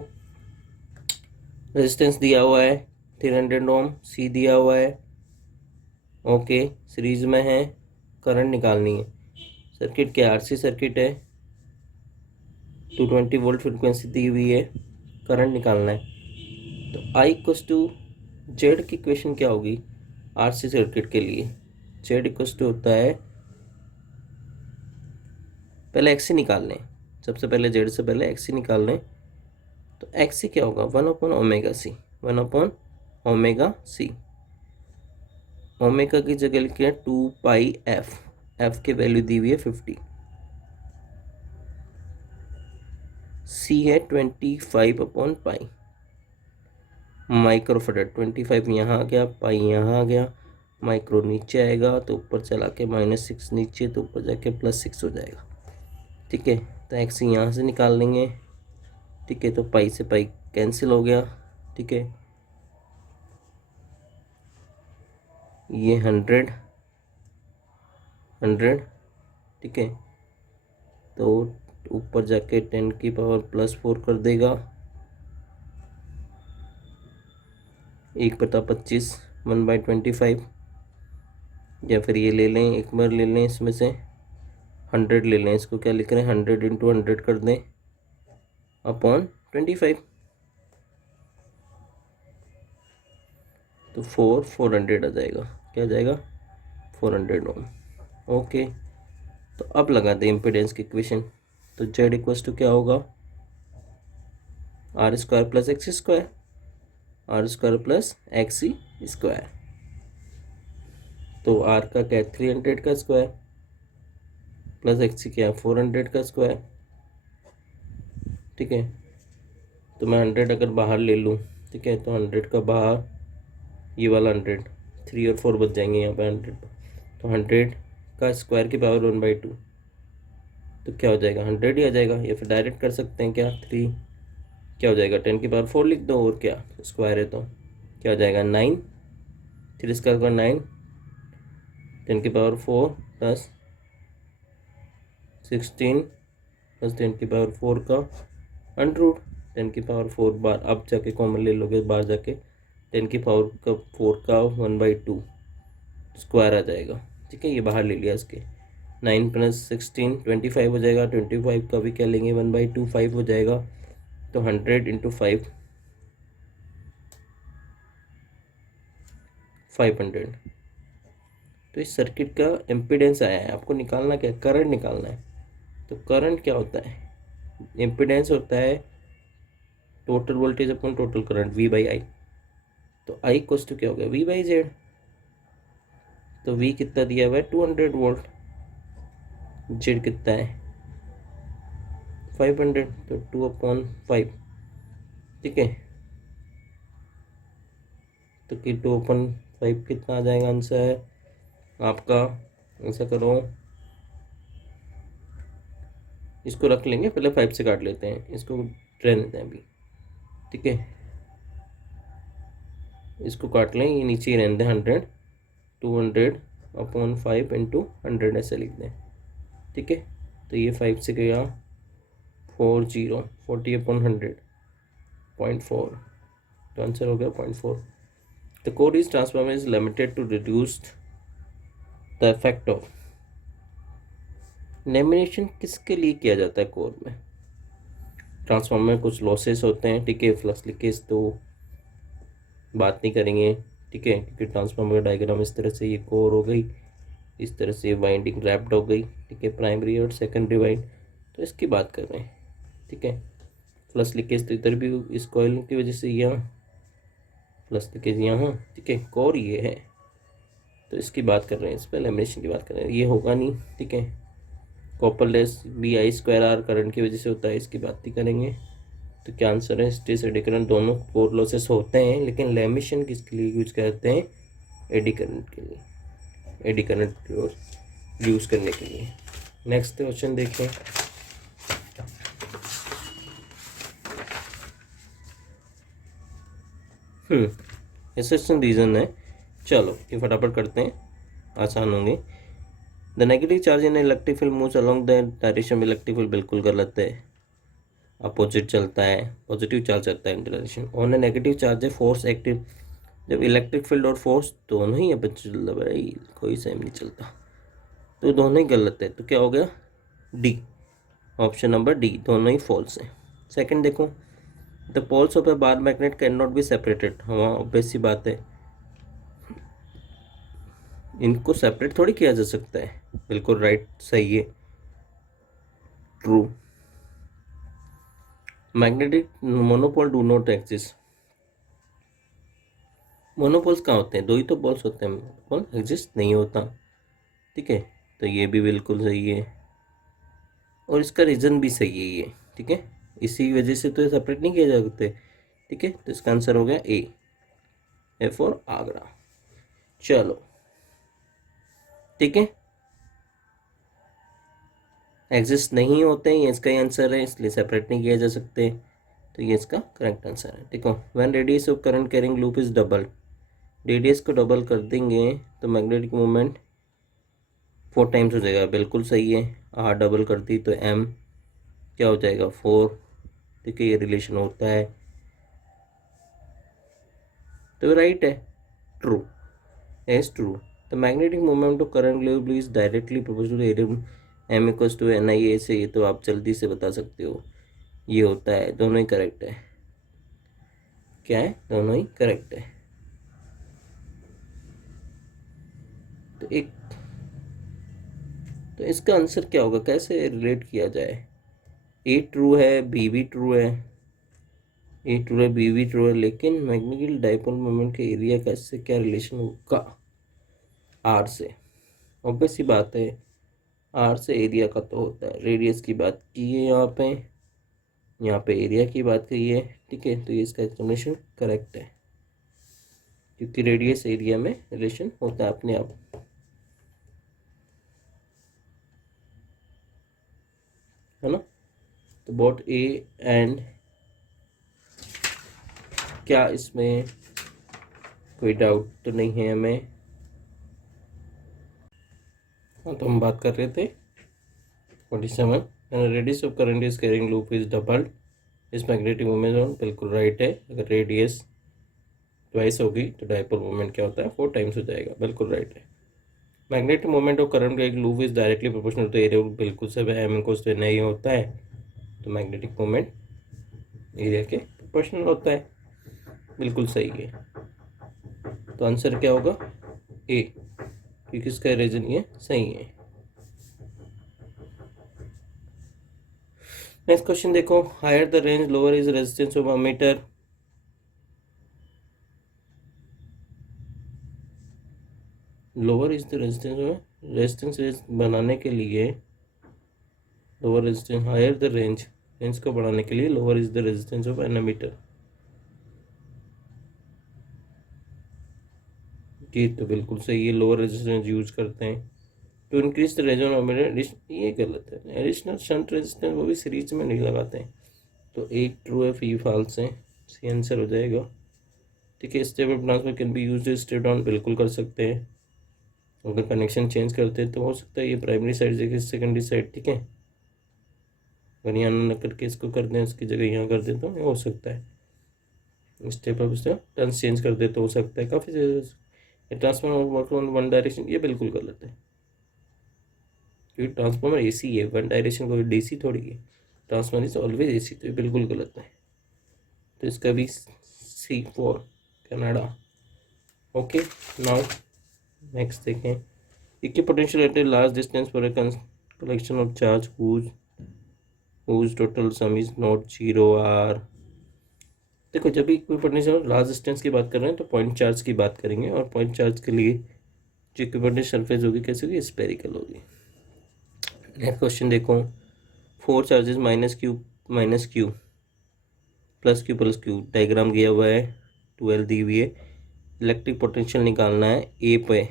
रेजिस्टेंस दिया हुआ है 300 ओम, सी दिया हुआ है, ओके, सीरीज में है, करंट निकालनी है। सर्किट क्या, आरसी सर्किट है, 220 वोल्ट फ्रिक्वेंसी दी हुई है, करंट निकालना है। तो आई इक्वस टू जेड की इक्वेशन क्या होगी आरसी सर्किट के लिए? जेड इक्वस टू होता है, पहले एक्सी निकाल लें, सबसे पहले जेड से पहले एक्सी निकाल लें। तो एक्सी क्या होगा, 1/ओमेगा सी, 1/ओमेगा सी। ओमेगा की जगह लिखे 2πf, एफ की वैल्यू दी हुई है 50, सी है 25/पाई, माइक्रो फैराड 25 यहाँ आ गया, पाई यहाँ आ गया, माइक्रो नीचे आएगा तो ऊपर चला के -6 नीचे, तो ऊपर जाके +6 हो जाएगा। ठीक है, तो एक्स यहाँ से निकाल लेंगे। ठीक है, तो पाई से पाई कैंसिल हो गया। ठीक है, ये 100 100। ठीक है, तो ऊपर जाके 10 की पावर +4 कर देगा, 1/25, 1/25। या फिर ये ले लें, एक बार ले लें, इसमें से 100 ले लें, इसको क्या लिख रहे हैं 100 × 100 कर दें अपॉन 25, तो 400 आ जाएगा। क्या आ जाएगा, 400 ओम। ओके, तो अब लगा दें इम्पीडेंस की इक्वेशन। तो जेड इक्वल्स टू क्या होगा, R² + X², R² + XC²। तो R का क्या है 300 का स्क्वायर, प्लस XC क्या है 400 का स्क्वायर। ठीक है, तो मैं 100 अगर बाहर ले लूँ, ठीक है, तो 100 का बाहर ये वाला 100, 3 और 4 बच जाएंगे यहाँ पे 100, तो 100 का स्क्वायर की पावर 1/2, तो क्या हो जाएगा 100 ही आ जाएगा। या फिर डायरेक्ट कर सकते हैं क्या, 3 क्या हो जाएगा 10 की पावर 4 लिख दो, और क्या स्क्वायर है तो क्या हो जाएगा 9, 3 स्क्वायर का 9, 10 की पावर 4 प्लस 16 प्लस 10 की पावर 4 का √, 10 की पावर 4 बार अब जाके कॉमन ले लोगे, बाहर जाके 10 की पावर का 4 का 1/2 स्क्वायर आ जाएगा। ठीक है, ये बाहर ले लिया, इसके 9 + 16 25 हो जाएगा, 25 का भी क्या लेंगे 1/2, 5 हो जाएगा, तो 100 × 5 500। तो इस सर्किट का इम्पीडेंस आया है, आपको निकालना क्या, करंट निकालना है। तो करंट क्या होता है, इम्पीडेंस होता है total voltage upon total current, V/I। तो I इक्वल्स टू क्या हो गया V/Z। तो V कितना दिया हुआ है 200 वोल्ट, Z कितना है 500, तो 2/5। ठीक है, तो कि 2/5 कितना आ जाएगा आंसर आपका। ऐसा करो, इसको रख लेंगे, पहले 5 से काट लेते हैं, इसको रहने देते हैं अभी। ठीक है, इसको काट लें, ये नीचे ही रहने दें 100, 200/5 × 100 ऐसे लिख दें। ठीक है, तो ये 5 से गया 40, 40/100 0.4, तो आंसर हो गया 0.4। The code is transformer is limited to reduce the effect of. Lamination किसके लिए किया जाता है कोर में, ट्रांसफार्मर में कुछ लॉसेस होते हैं। ठीक है, फ्लक्स लीकेज तो बात नहीं करेंगे। ठीक है, क्योंकि ट्रांसफार्मर का डायग्राम इस तरह से, ये कोर हो गई, इस तरह से वाइंडिंग रैप्ड हो गई। ठीक है, प्राइमरी और सेकेंडरी वाइंड, तो इसकी बात कर रहे हैं। ठीक है, फ्लक्स लीकेज तो इधर भी इस कॉइल की वजह से यहाँ, फ्लक्स लीकेज यहाँ। ठीक है, कोर ये है, तो इसकी बात कर रहे हैं, इस पर लेमिनेशन की बात कर रहे हैं, ये होगा नहीं। ठीक है, copper less BI² R current की वजह से होता है, इसकी बात नहीं करेंगे। तो क्या आंसर है? स्ट्रेस एडी करंट दोनों कोर लॉसेस होते हैं, लेकिन लैमिशन किसके लिए यूज करते हैं? एडी करंट के लिए, एडी करंट यूज करने के लिए। नेक्स्ट क्वेश्चन देखें। एसेशन रीजन है, चलो ये फटाफट करते हैं, आसान होंगे। The negative charge in electric field moves along the direction में इलेक्ट्रिक फील्ड बिल्कुल गलत है, अपोजिट चलता है, पॉजिटिव चार्ज चलता है direction. On A negative charge है फोर्स एक्टिव, जब इलेक्ट्रिक फील्ड और फोर्स दोनों ही अपोजिट चलता है भाई, कोई सेम नहीं चलता, तो दोनों ही गलत है। तो क्या हो गया? डी, ऑप्शन नंबर डी, दोनों ही फॉल्स है। सेकंड देखो, the poles of a bar magnet can not be separated, हाँ ऑब्वियस सी बात है, इनको सेपरेट थोड़ी किया जा सकता है, बिल्कुल राइट, सही है, true. Magnetic monopole do not exist, monopoles कहाँ होते हैं? दो ही तो पोल्स होते हैं, मोनोपोल एग्जिस्ट नहीं होता, ठीक है, तो ये भी बिल्कुल सही है, और इसका रीज़न भी सही है ये, ठीक है, इसी वजह से तो ये सेपरेट नहीं किए जा सकते, ठीक है, तो इसका आंसर हो गया ए फॉर आगरा। चलो ठीक है, एग्जिस्ट नहीं होते हैं, ये इसका ही आंसर है, इसलिए सेपरेट नहीं किया जा सकते, तो ये इसका करेक्ट आंसर है। देखो, when radius of current carrying loop is double, radius को डबल कर देंगे तो मैग्नेटिक मोमेंट 4 टाइम्स हो जाएगा, बिल्कुल सही है। आर डबल कर दी तो एम क्या हो जाएगा? 4, ठीक है, ये रिलेशन होता है, तो राइट है, true, as true. The magnetic moment of current loop is directly proportional to area M equals to N I A से, ये तो आप जल्दी से बता सकते हो, ये होता है, दोनों ही करेक्ट है, क्या है? दोनों ही करेक्ट है। तो एक, तो इसका आंसर क्या होगा, कैसे रिलेट किया जाए? ए ट्रू है, बी भी ट्रू है, ए ट्रू है, बी भी ट्रू है, लेकिन मैग्नेटिक डाइपोल मोमेंट के एरिया का इससे क्या रिलेशन होगा? आर से, ऑब्वियस सी बात है, आर से एरिया का तो होता है, रेडियस की बात की है यहाँ पे एरिया की बात की है, ठीक है, तो ये इसका एक्सप्लेनेशन करेक्ट है, क्योंकि रेडियस एरिया में रिलेशन होता है अपने आप। है ना, तो बोट ए एंड, क्या इसमें कोई डाउट तो नहीं है हमें? हाँ, तो हम बात कर रहे थे 47, radius of current is carrying loop is doubled, इस मैग्नेटिक मोमेंट बिल्कुल राइट है, अगर रेडियस ट्वाइस होगी तो डाइपोल मोमेंट क्या होता है? 4 टाइम्स हो जाएगा, बिल्कुल राइट है। मैग्नेटिक मोमेंट ऑफ करंट का एक loop is directly proportional to area, बिल्कुल सब एम इक्वल्स टू नहीं होता है, तो मैग्नेटिक मोमेंट एरिया के प्रोपोर्शनल होता है, बिल्कुल सही है। तो आंसर क्या होगा? ए, क्योंकि इसका रीजन ये सही है। नेक्स्ट क्वेश्चन देखो, higher the range lower is resistance of ammeter, lower is the resistance, resistance बनाने के लिए lower resistance, higher the range, range को बढ़ाने के लिए lower is the resistance of an ammeter, ये तो बिल्कुल सही है, लोअर रेजिस्टेंस यूज करते हैं to increase the reason of addition, ये गलत है, एडिशनल शंट रेजिस्टेंस वो भी सीरीज में नहीं लगाते हैं, तो ए ट्रू है, फी फॉल्स है, सी आंसर हो जाएगा, ठीक है। Step up transfer can be used step down, बिल्कुल कर सकते हैं, अगर कनेक्शन चेंज करते हैं तो हो सकता है ये प्राइमरी साइड जगह सेकेंडरी साइड, ठीक है, अगर यहाँ न करके इसको कर दें, इसकी जगह यहाँ कर दें तो ये हो सकता है, step up step turns change कर दे तो हो सकता है, काफ़ी transformer work on one direction, ये बिल्कुल गलत है, क्योंकि ट्रांसफॉर्मर एसी है, वन डायरेक्शन को डीसी थोड़ी है, ट्रांसफॉर्मर इज ऑलवेज एसी, तो ये बिल्कुल गलत है, तो इसका भी C for Canada. Okay, now next देखें, equipotential at a large distance for a collection of charge whose total sum is not 0 आर। देखो, जब भी इक्विपोटेंशियल लार्ज डिस्टेंस की बात कर रहे हैं तो पॉइंट चार्ज की बात करेंगे, और पॉइंट चार्ज के लिए जो इक्विपोटेंशियल सरफेस होगी कैसे होगी? स्पेरिकल होगी। नेक्स्ट क्वेश्चन देखो, 4 charges minus Q plus Q diagram दिया हुआ है, 12 दी हुई है। इलेक्ट्रिक पोटेंशियल निकालना है ए पे,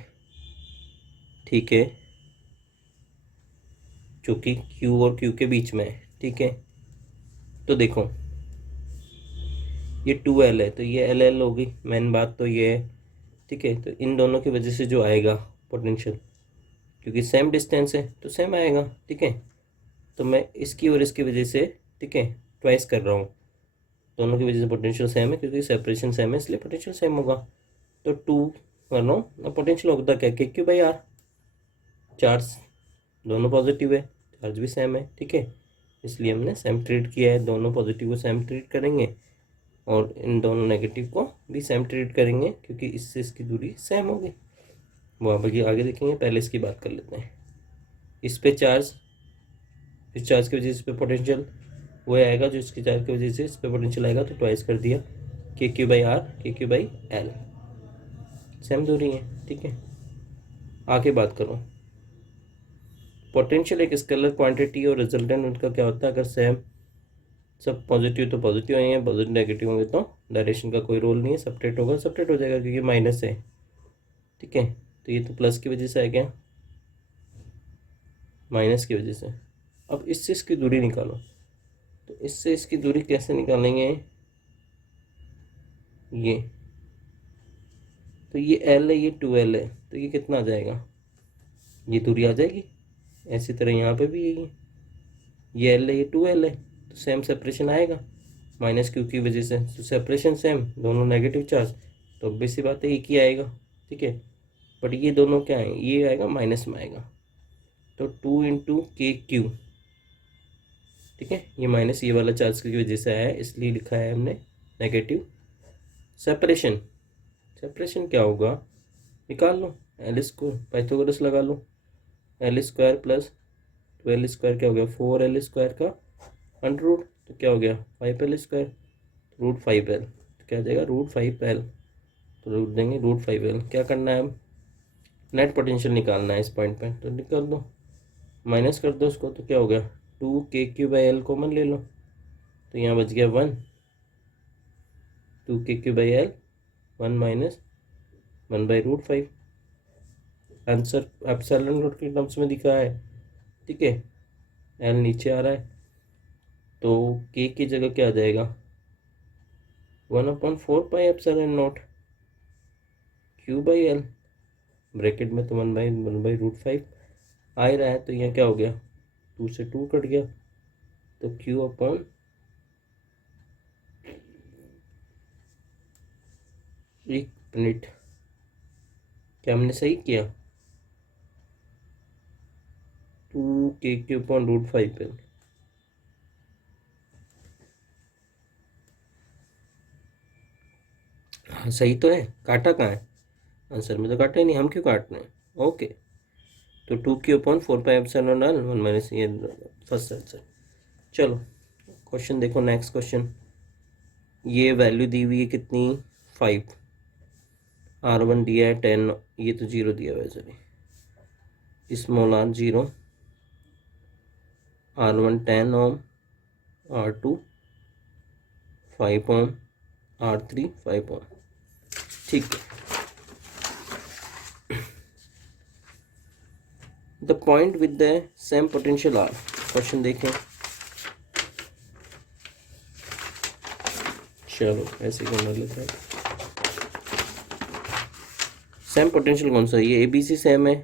ठीक है, जो कि क्यू और क्यू के बीच में है, ठीक है। तो देखो ये 2L है तो ये LL होगी, मेन बात तो ये है, ठीक है। तो इन दोनों की वजह से जो आएगा पोटेंशियल, क्योंकि सेम डिस्टेंस है तो सेम आएगा, ठीक है। तो मैं इसकी और इसकी वजह से, ठीक है, ट्वाइस कर रहा हूँ। दोनों की वजह से पोटेंशियल सेम है, क्योंकि सेपरेशन सेम है इसलिए पोटेंशियल सेम होगा। तो 2 कर रहा हूँ, पोटेंशियल होता क्या, के क्यू बाई आर। चार्ज दोनों पॉजिटिव है, चार्ज भी सेम है, ठीक है, इसलिए हमने सेम ट्रीट किया है। दोनों पॉजिटिव को सेम ट्रीट करेंगे और इन दोनों नेगेटिव को भी सेम ट्रीट करेंगे, क्योंकि इससे इसकी दूरी सेम होगी। वो आप आगे देखेंगे, पहले इसकी बात कर लेते हैं। इस पे चार्ज, इस चार्ज की वजह से इस पे पोटेंशियल वो आएगा, जो इसकी चार्ज की वजह से इस पे पोटेंशियल आएगा, तो ट्वाइस कर दिया, के क्यू बाई आर, के क्यू बाई एल, सेम दूरी है, ठीक है। आगे बात करो, पोटेंशियल एक स्केलर क्वांटिटी और रिजल्टेंट उनका क्या होता है, अगर सेम सब पॉजिटिव तो पॉजिटिव आएंगे, पॉजिटिव नेगेटिव होंगे तो डायरेक्शन का कोई रोल नहीं है, सब्ट्रैक्ट होगा, सब्ट्रैक्ट हो जाएगा क्योंकि माइनस है, ठीक है। तो ये तो प्लस की वजह से आ गया, माइनस की वजह से। अब इससे इसकी दूरी निकालो, तो इससे इसकी दूरी कैसे निकालेंगे, ये तो ये L है, ये 2L है, तो ये कितना आ जाएगा, ये दूरी आ जाएगी। ऐसी तरह यहाँ पे भी यही है, ये L है, ये 2L है, तो सेम सेपरेशन आएगा माइनस क्यू की वजह से। तो सेपरेशन सेम, दोनों नेगेटिव चार्ज, तो obvious सी बात है एक ही आएगा, ठीक है। बट ये दोनों क्या है, ये आएगा माइनस में आएगा, तो 2 इंटू के क्यू, ठीक है। ये माइनस ये वाला चार्ज की वजह से आया है, इसलिए लिखा है हमने नेगेटिव। सेपरेशन, सेपरेशन क्या होगा, निकाल लो, एल स्क्वायर पाइथागोरस लगा लो, एल स्क्वायर प्लस 12 स्क्वायर क्या हो गया, 4L स्क्वायर का अंडर रूट, तो क्या हो गया 5L स्क्वायर, रूट 5L, तो क्या आ जाएगा रूट 5L, तो रूट देंगे रूट 5L। क्या करना है, अब नेट पोटेंशियल निकालना है इस पॉइंट पे, तो निकाल दो, माइनस कर दो उसको, तो क्या हो गया 2 के क्यू बाई एल कॉमन ले लो, तो यहाँ बच गया 1, 2 के Q by L, 1 minus 1 by root 5। Answer epsilon naught के टर्म्स में दिखा है, ठीक है। एल नीचे आ रहा है, तो के की जगह क्या आ जाएगा 1/4 pi epsilon not Q by L, bracket में तो 1 बाई रूट 5 आ ही रहा है, तो यहाँ क्या हो गया 2 से 2 कट गया, तो क्यू अपॉन एक मिनट, क्या हमने सही किया, 2 के क्यू अपॉन रूट 5L, हाँ सही तो है, काटा कहाँ है, आंसर में तो काटा ही नहीं, हम क्यों काट रहे हैं, ओके। तो 2 Q upon 4 pi epsilon L 1 minus, ये फर्स्ट आंसर। चलो क्वेश्चन देखो, नेक्स्ट क्वेश्चन। ये वैल्यू दी हुई है कितनी 5, R1 दिया है 10, ये तो 0 दिया हुआ है, sorry, small r 0, R1 10 ohm, R2 5 ohm, R3 5 ohm, ठीक है। The point with the same potential are, question देखें। चलो ऐसे करना लेते हैं, सेम पोटेंशियल कौन सा है, ये ABC सेम है,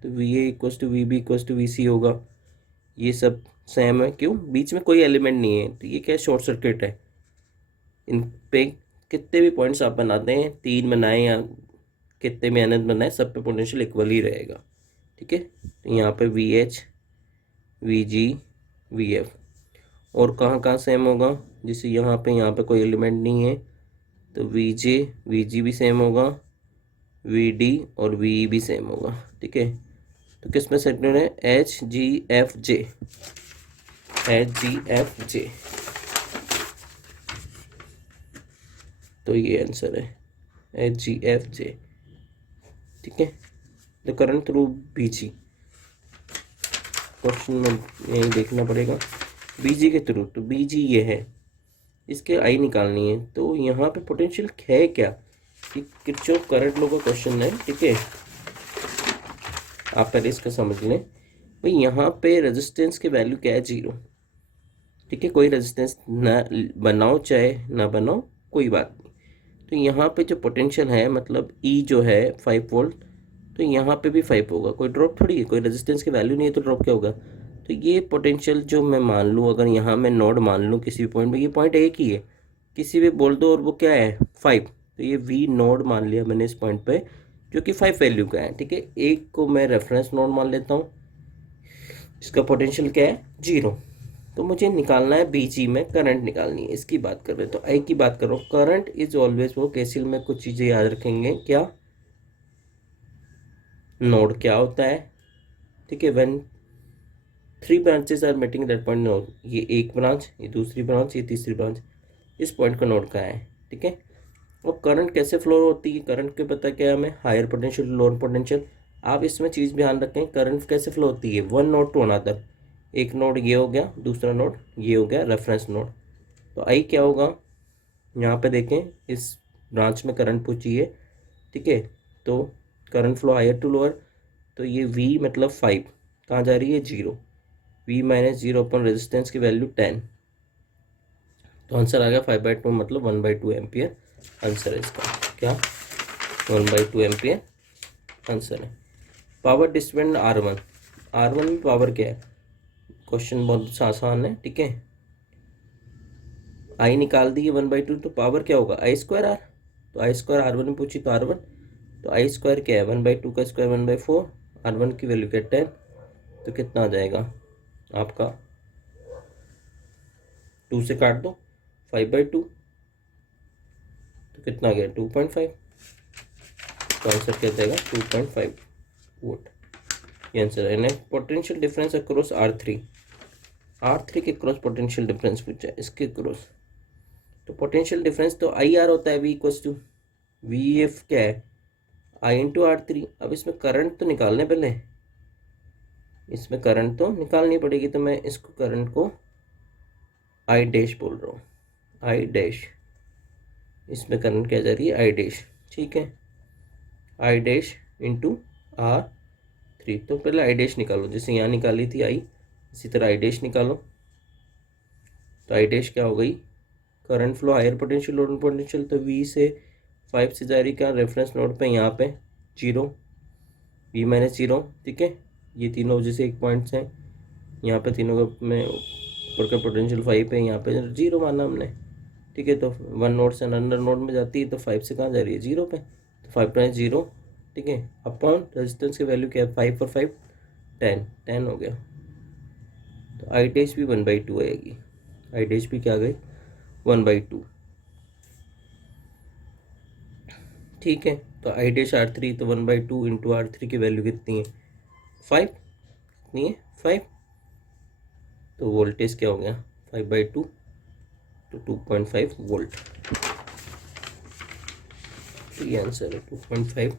तो VA equals to VB equals to VC होगा, ये सब सेम है, क्यों, बीच में कोई एलिमेंट नहीं है, तो ये क्या शॉर्ट सर्किट है। इन पे कितने भी पॉइंट्स आप बनाते हैं, 3 बनाएं या कितने भी अनंत बनाएं, सब पे पोटेंशियल इक्वल ही रहेगा, ठीक है। तो यहाँ पे VH VG VF, और कहाँ कहाँ सेम होगा, जैसे यहाँ पे कोई एलिमेंट नहीं है, तो VJ VG भी सेम होगा, VD और VE भी सेम होगा, ठीक है। तो किस में सेक्टर है, HGFJ, HGFJ, तो ये आंसर है HGFJ, ठीक है। The current through BG, question में यही देखना पड़ेगा BG के थ्रू, तो BG ये है, इसके आई निकालनी है। तो यहाँ पे पोटेंशियल है क्या, कि किरचॉफ करंट लॉ का क्वेश्चन है, ठीक है। आप पहले इसका समझ लें भाई, यहाँ पे रेजिस्टेंस की वैल्यू क्या है, 0, ठीक है। कोई रेजिस्टेंस ना बनाओ चाहे ना बनाओ, कोई बात नहीं। तो यहाँ पे जो पोटेंशियल है, मतलब ई जो है 5 वोल्ट, तो यहाँ पे भी 5 होगा। कोई ड्रॉप थोड़ी है, कोई रेजिस्टेंस की वैल्यू नहीं है तो ड्रॉप क्या होगा। तो ये पोटेंशियल जो मैं मान लूँ, अगर यहाँ मैं नोड मान लूँ किसी भी पॉइंट में, ये पॉइंट एक ही है, किसी भी बोल दो, और वो क्या है 5, तो ये वी नोड मान लिया मैंने इस पॉइंट पे, जो कि 5 वैल्यू का है, ठीक है। एक को मैं रेफरेंस नोड मान लेता हूँ, इसका पोटेंशियल क्या है 0। तो मुझे निकालना है बीजी में करंट निकालनी है, इसकी बात कर रहे हैं। तो आई की बात कर रहा हूँ, करंट इज ऑलवेज वो, केसीएल में कुछ चीज़ें याद रखेंगे, क्या नोड क्या होता है, ठीक है। When 3 branches are meeting that point node, ये एक ब्रांच, ये दूसरी ब्रांच, ये तीसरी ब्रांच, इस पॉइंट का नोड का है, ठीक है। और करंट कैसे फ्लो होती है, करंट के पता क्या है हमें, हायर पोटेंशियल लोअर पोटेंशियल। आप इसमें चीज़ ध्यान रखें, करंट कैसे फ्लो होती है, वन नोड टू अनदर, एक नोड ये हो गया, दूसरा नोड ये हो गया, रेफरेंस नोड। तो आई क्या होगा, यहाँ पे देखें इस ब्रांच में करंट पूछी है, ठीक है। तो current flow higher to lower, तो ये V मतलब 5 कहाँ जा रही है 0, V माइनस 0 अपन रेजिस्टेंस की वैल्यू 10, तो आंसर आ गया 5/2 मतलब 1/2 एम्पियर आंसर है इसका, क्या 1/2 एम्पियर आंसर है। पावर डिस्पेंड R1, R1 में पावर क्या है, क्वेश्चन बहुत आसान है, ठीक है। आई निकाल दी है 1/2, तो पावर क्या होगा I²R, तो I² R1 में पूछी तो R1, तो I² क्या है 1/2 का स्क्वायर 1/4, R1 की वैल्यू क्या 10, तो कितना आ जाएगा आपका, 2 से काट दो 5/2, तो कितना आ गया 2.5, तो आंसर क्या जाएगा 2.5 वोल्ट, ये आंसर है। Next potential difference across R3 के क्रॉस पोटेंशियल डिफरेंस पूछा है, इसके क्रॉस। तो पोटेंशियल डिफरेंस तो IR होता है, V इक्वल्स टू VF क्या है I इंटू R3। अब इसमें करंट तो निकालने, पहले इसमें करंट तो निकालनी पड़ेगी, तो मैं इसको करंट को I डैश बोल रहा हूँ, I डैश, इसमें करंट क्या जा रही है I डैश, ठीक है। I डैश इंटू R3, तो पहले I डैश निकालो, जैसे यहाँ निकाली थी I, इसी तरह I डैश निकालो। तो I डैश क्या हो गई, current flow higher potential lower potential, तो V से 5 से जा रही क्या रेफरेंस नोड पे, यहाँ पे 0, V माइनस 0, ठीक है। ये तीनों जैसे एक पॉइंट्स हैं, यहाँ पे तीनों का में ऊपर का पोटेंशियल 5 है, यहाँ पे 0 माना हमने, ठीक है। तो वन नोड से अनदर नोड में जाती है, तो 5 से कहाँ जा रही है 0 पे, तो 5 × 0, ठीक है, अपॉन रेजिस्टेंस की वैल्यू क्या है 5 और 5 10 हो गया। तो आई डैश भी 1/2 आएगी, आई डैश भी क्या गई 1/2, ठीक है। तो आई डैश R3, तो 1/2 इंटू R3 की वैल्यू कितनी है 5, कितनी है 5, तो वोल्टेज क्या हो गया 5/2, तो 2.5 वोल्ट, तो ये आंसर है 2.5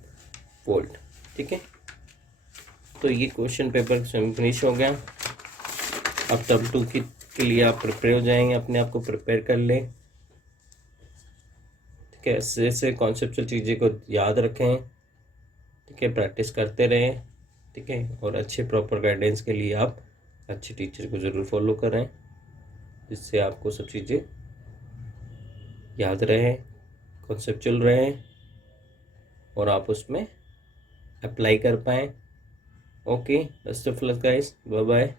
वोल्ट, ठीक है। तो ये क्वेश्चन पेपर फिनिश हो गया। अब तब 2 के लिए आप प्रिपेयर हो जाएंगे, अपने आप को प्रिपेयर कर लें, ठीक है। ऐसे ऐसे कॉन्सेप्चुअल चीज़ें को याद रखें, ठीक है, प्रैक्टिस करते रहें, ठीक है। और अच्छे प्रॉपर गाइडेंस के लिए आप अच्छे टीचर को ज़रूर फॉलो करें, जिससे आपको सब चीज़ें याद रहें, कॉन्सेप्चुअल रहें, और आप उसमें अप्लाई कर पाएँ। Okay, best of luck guys, bye bye.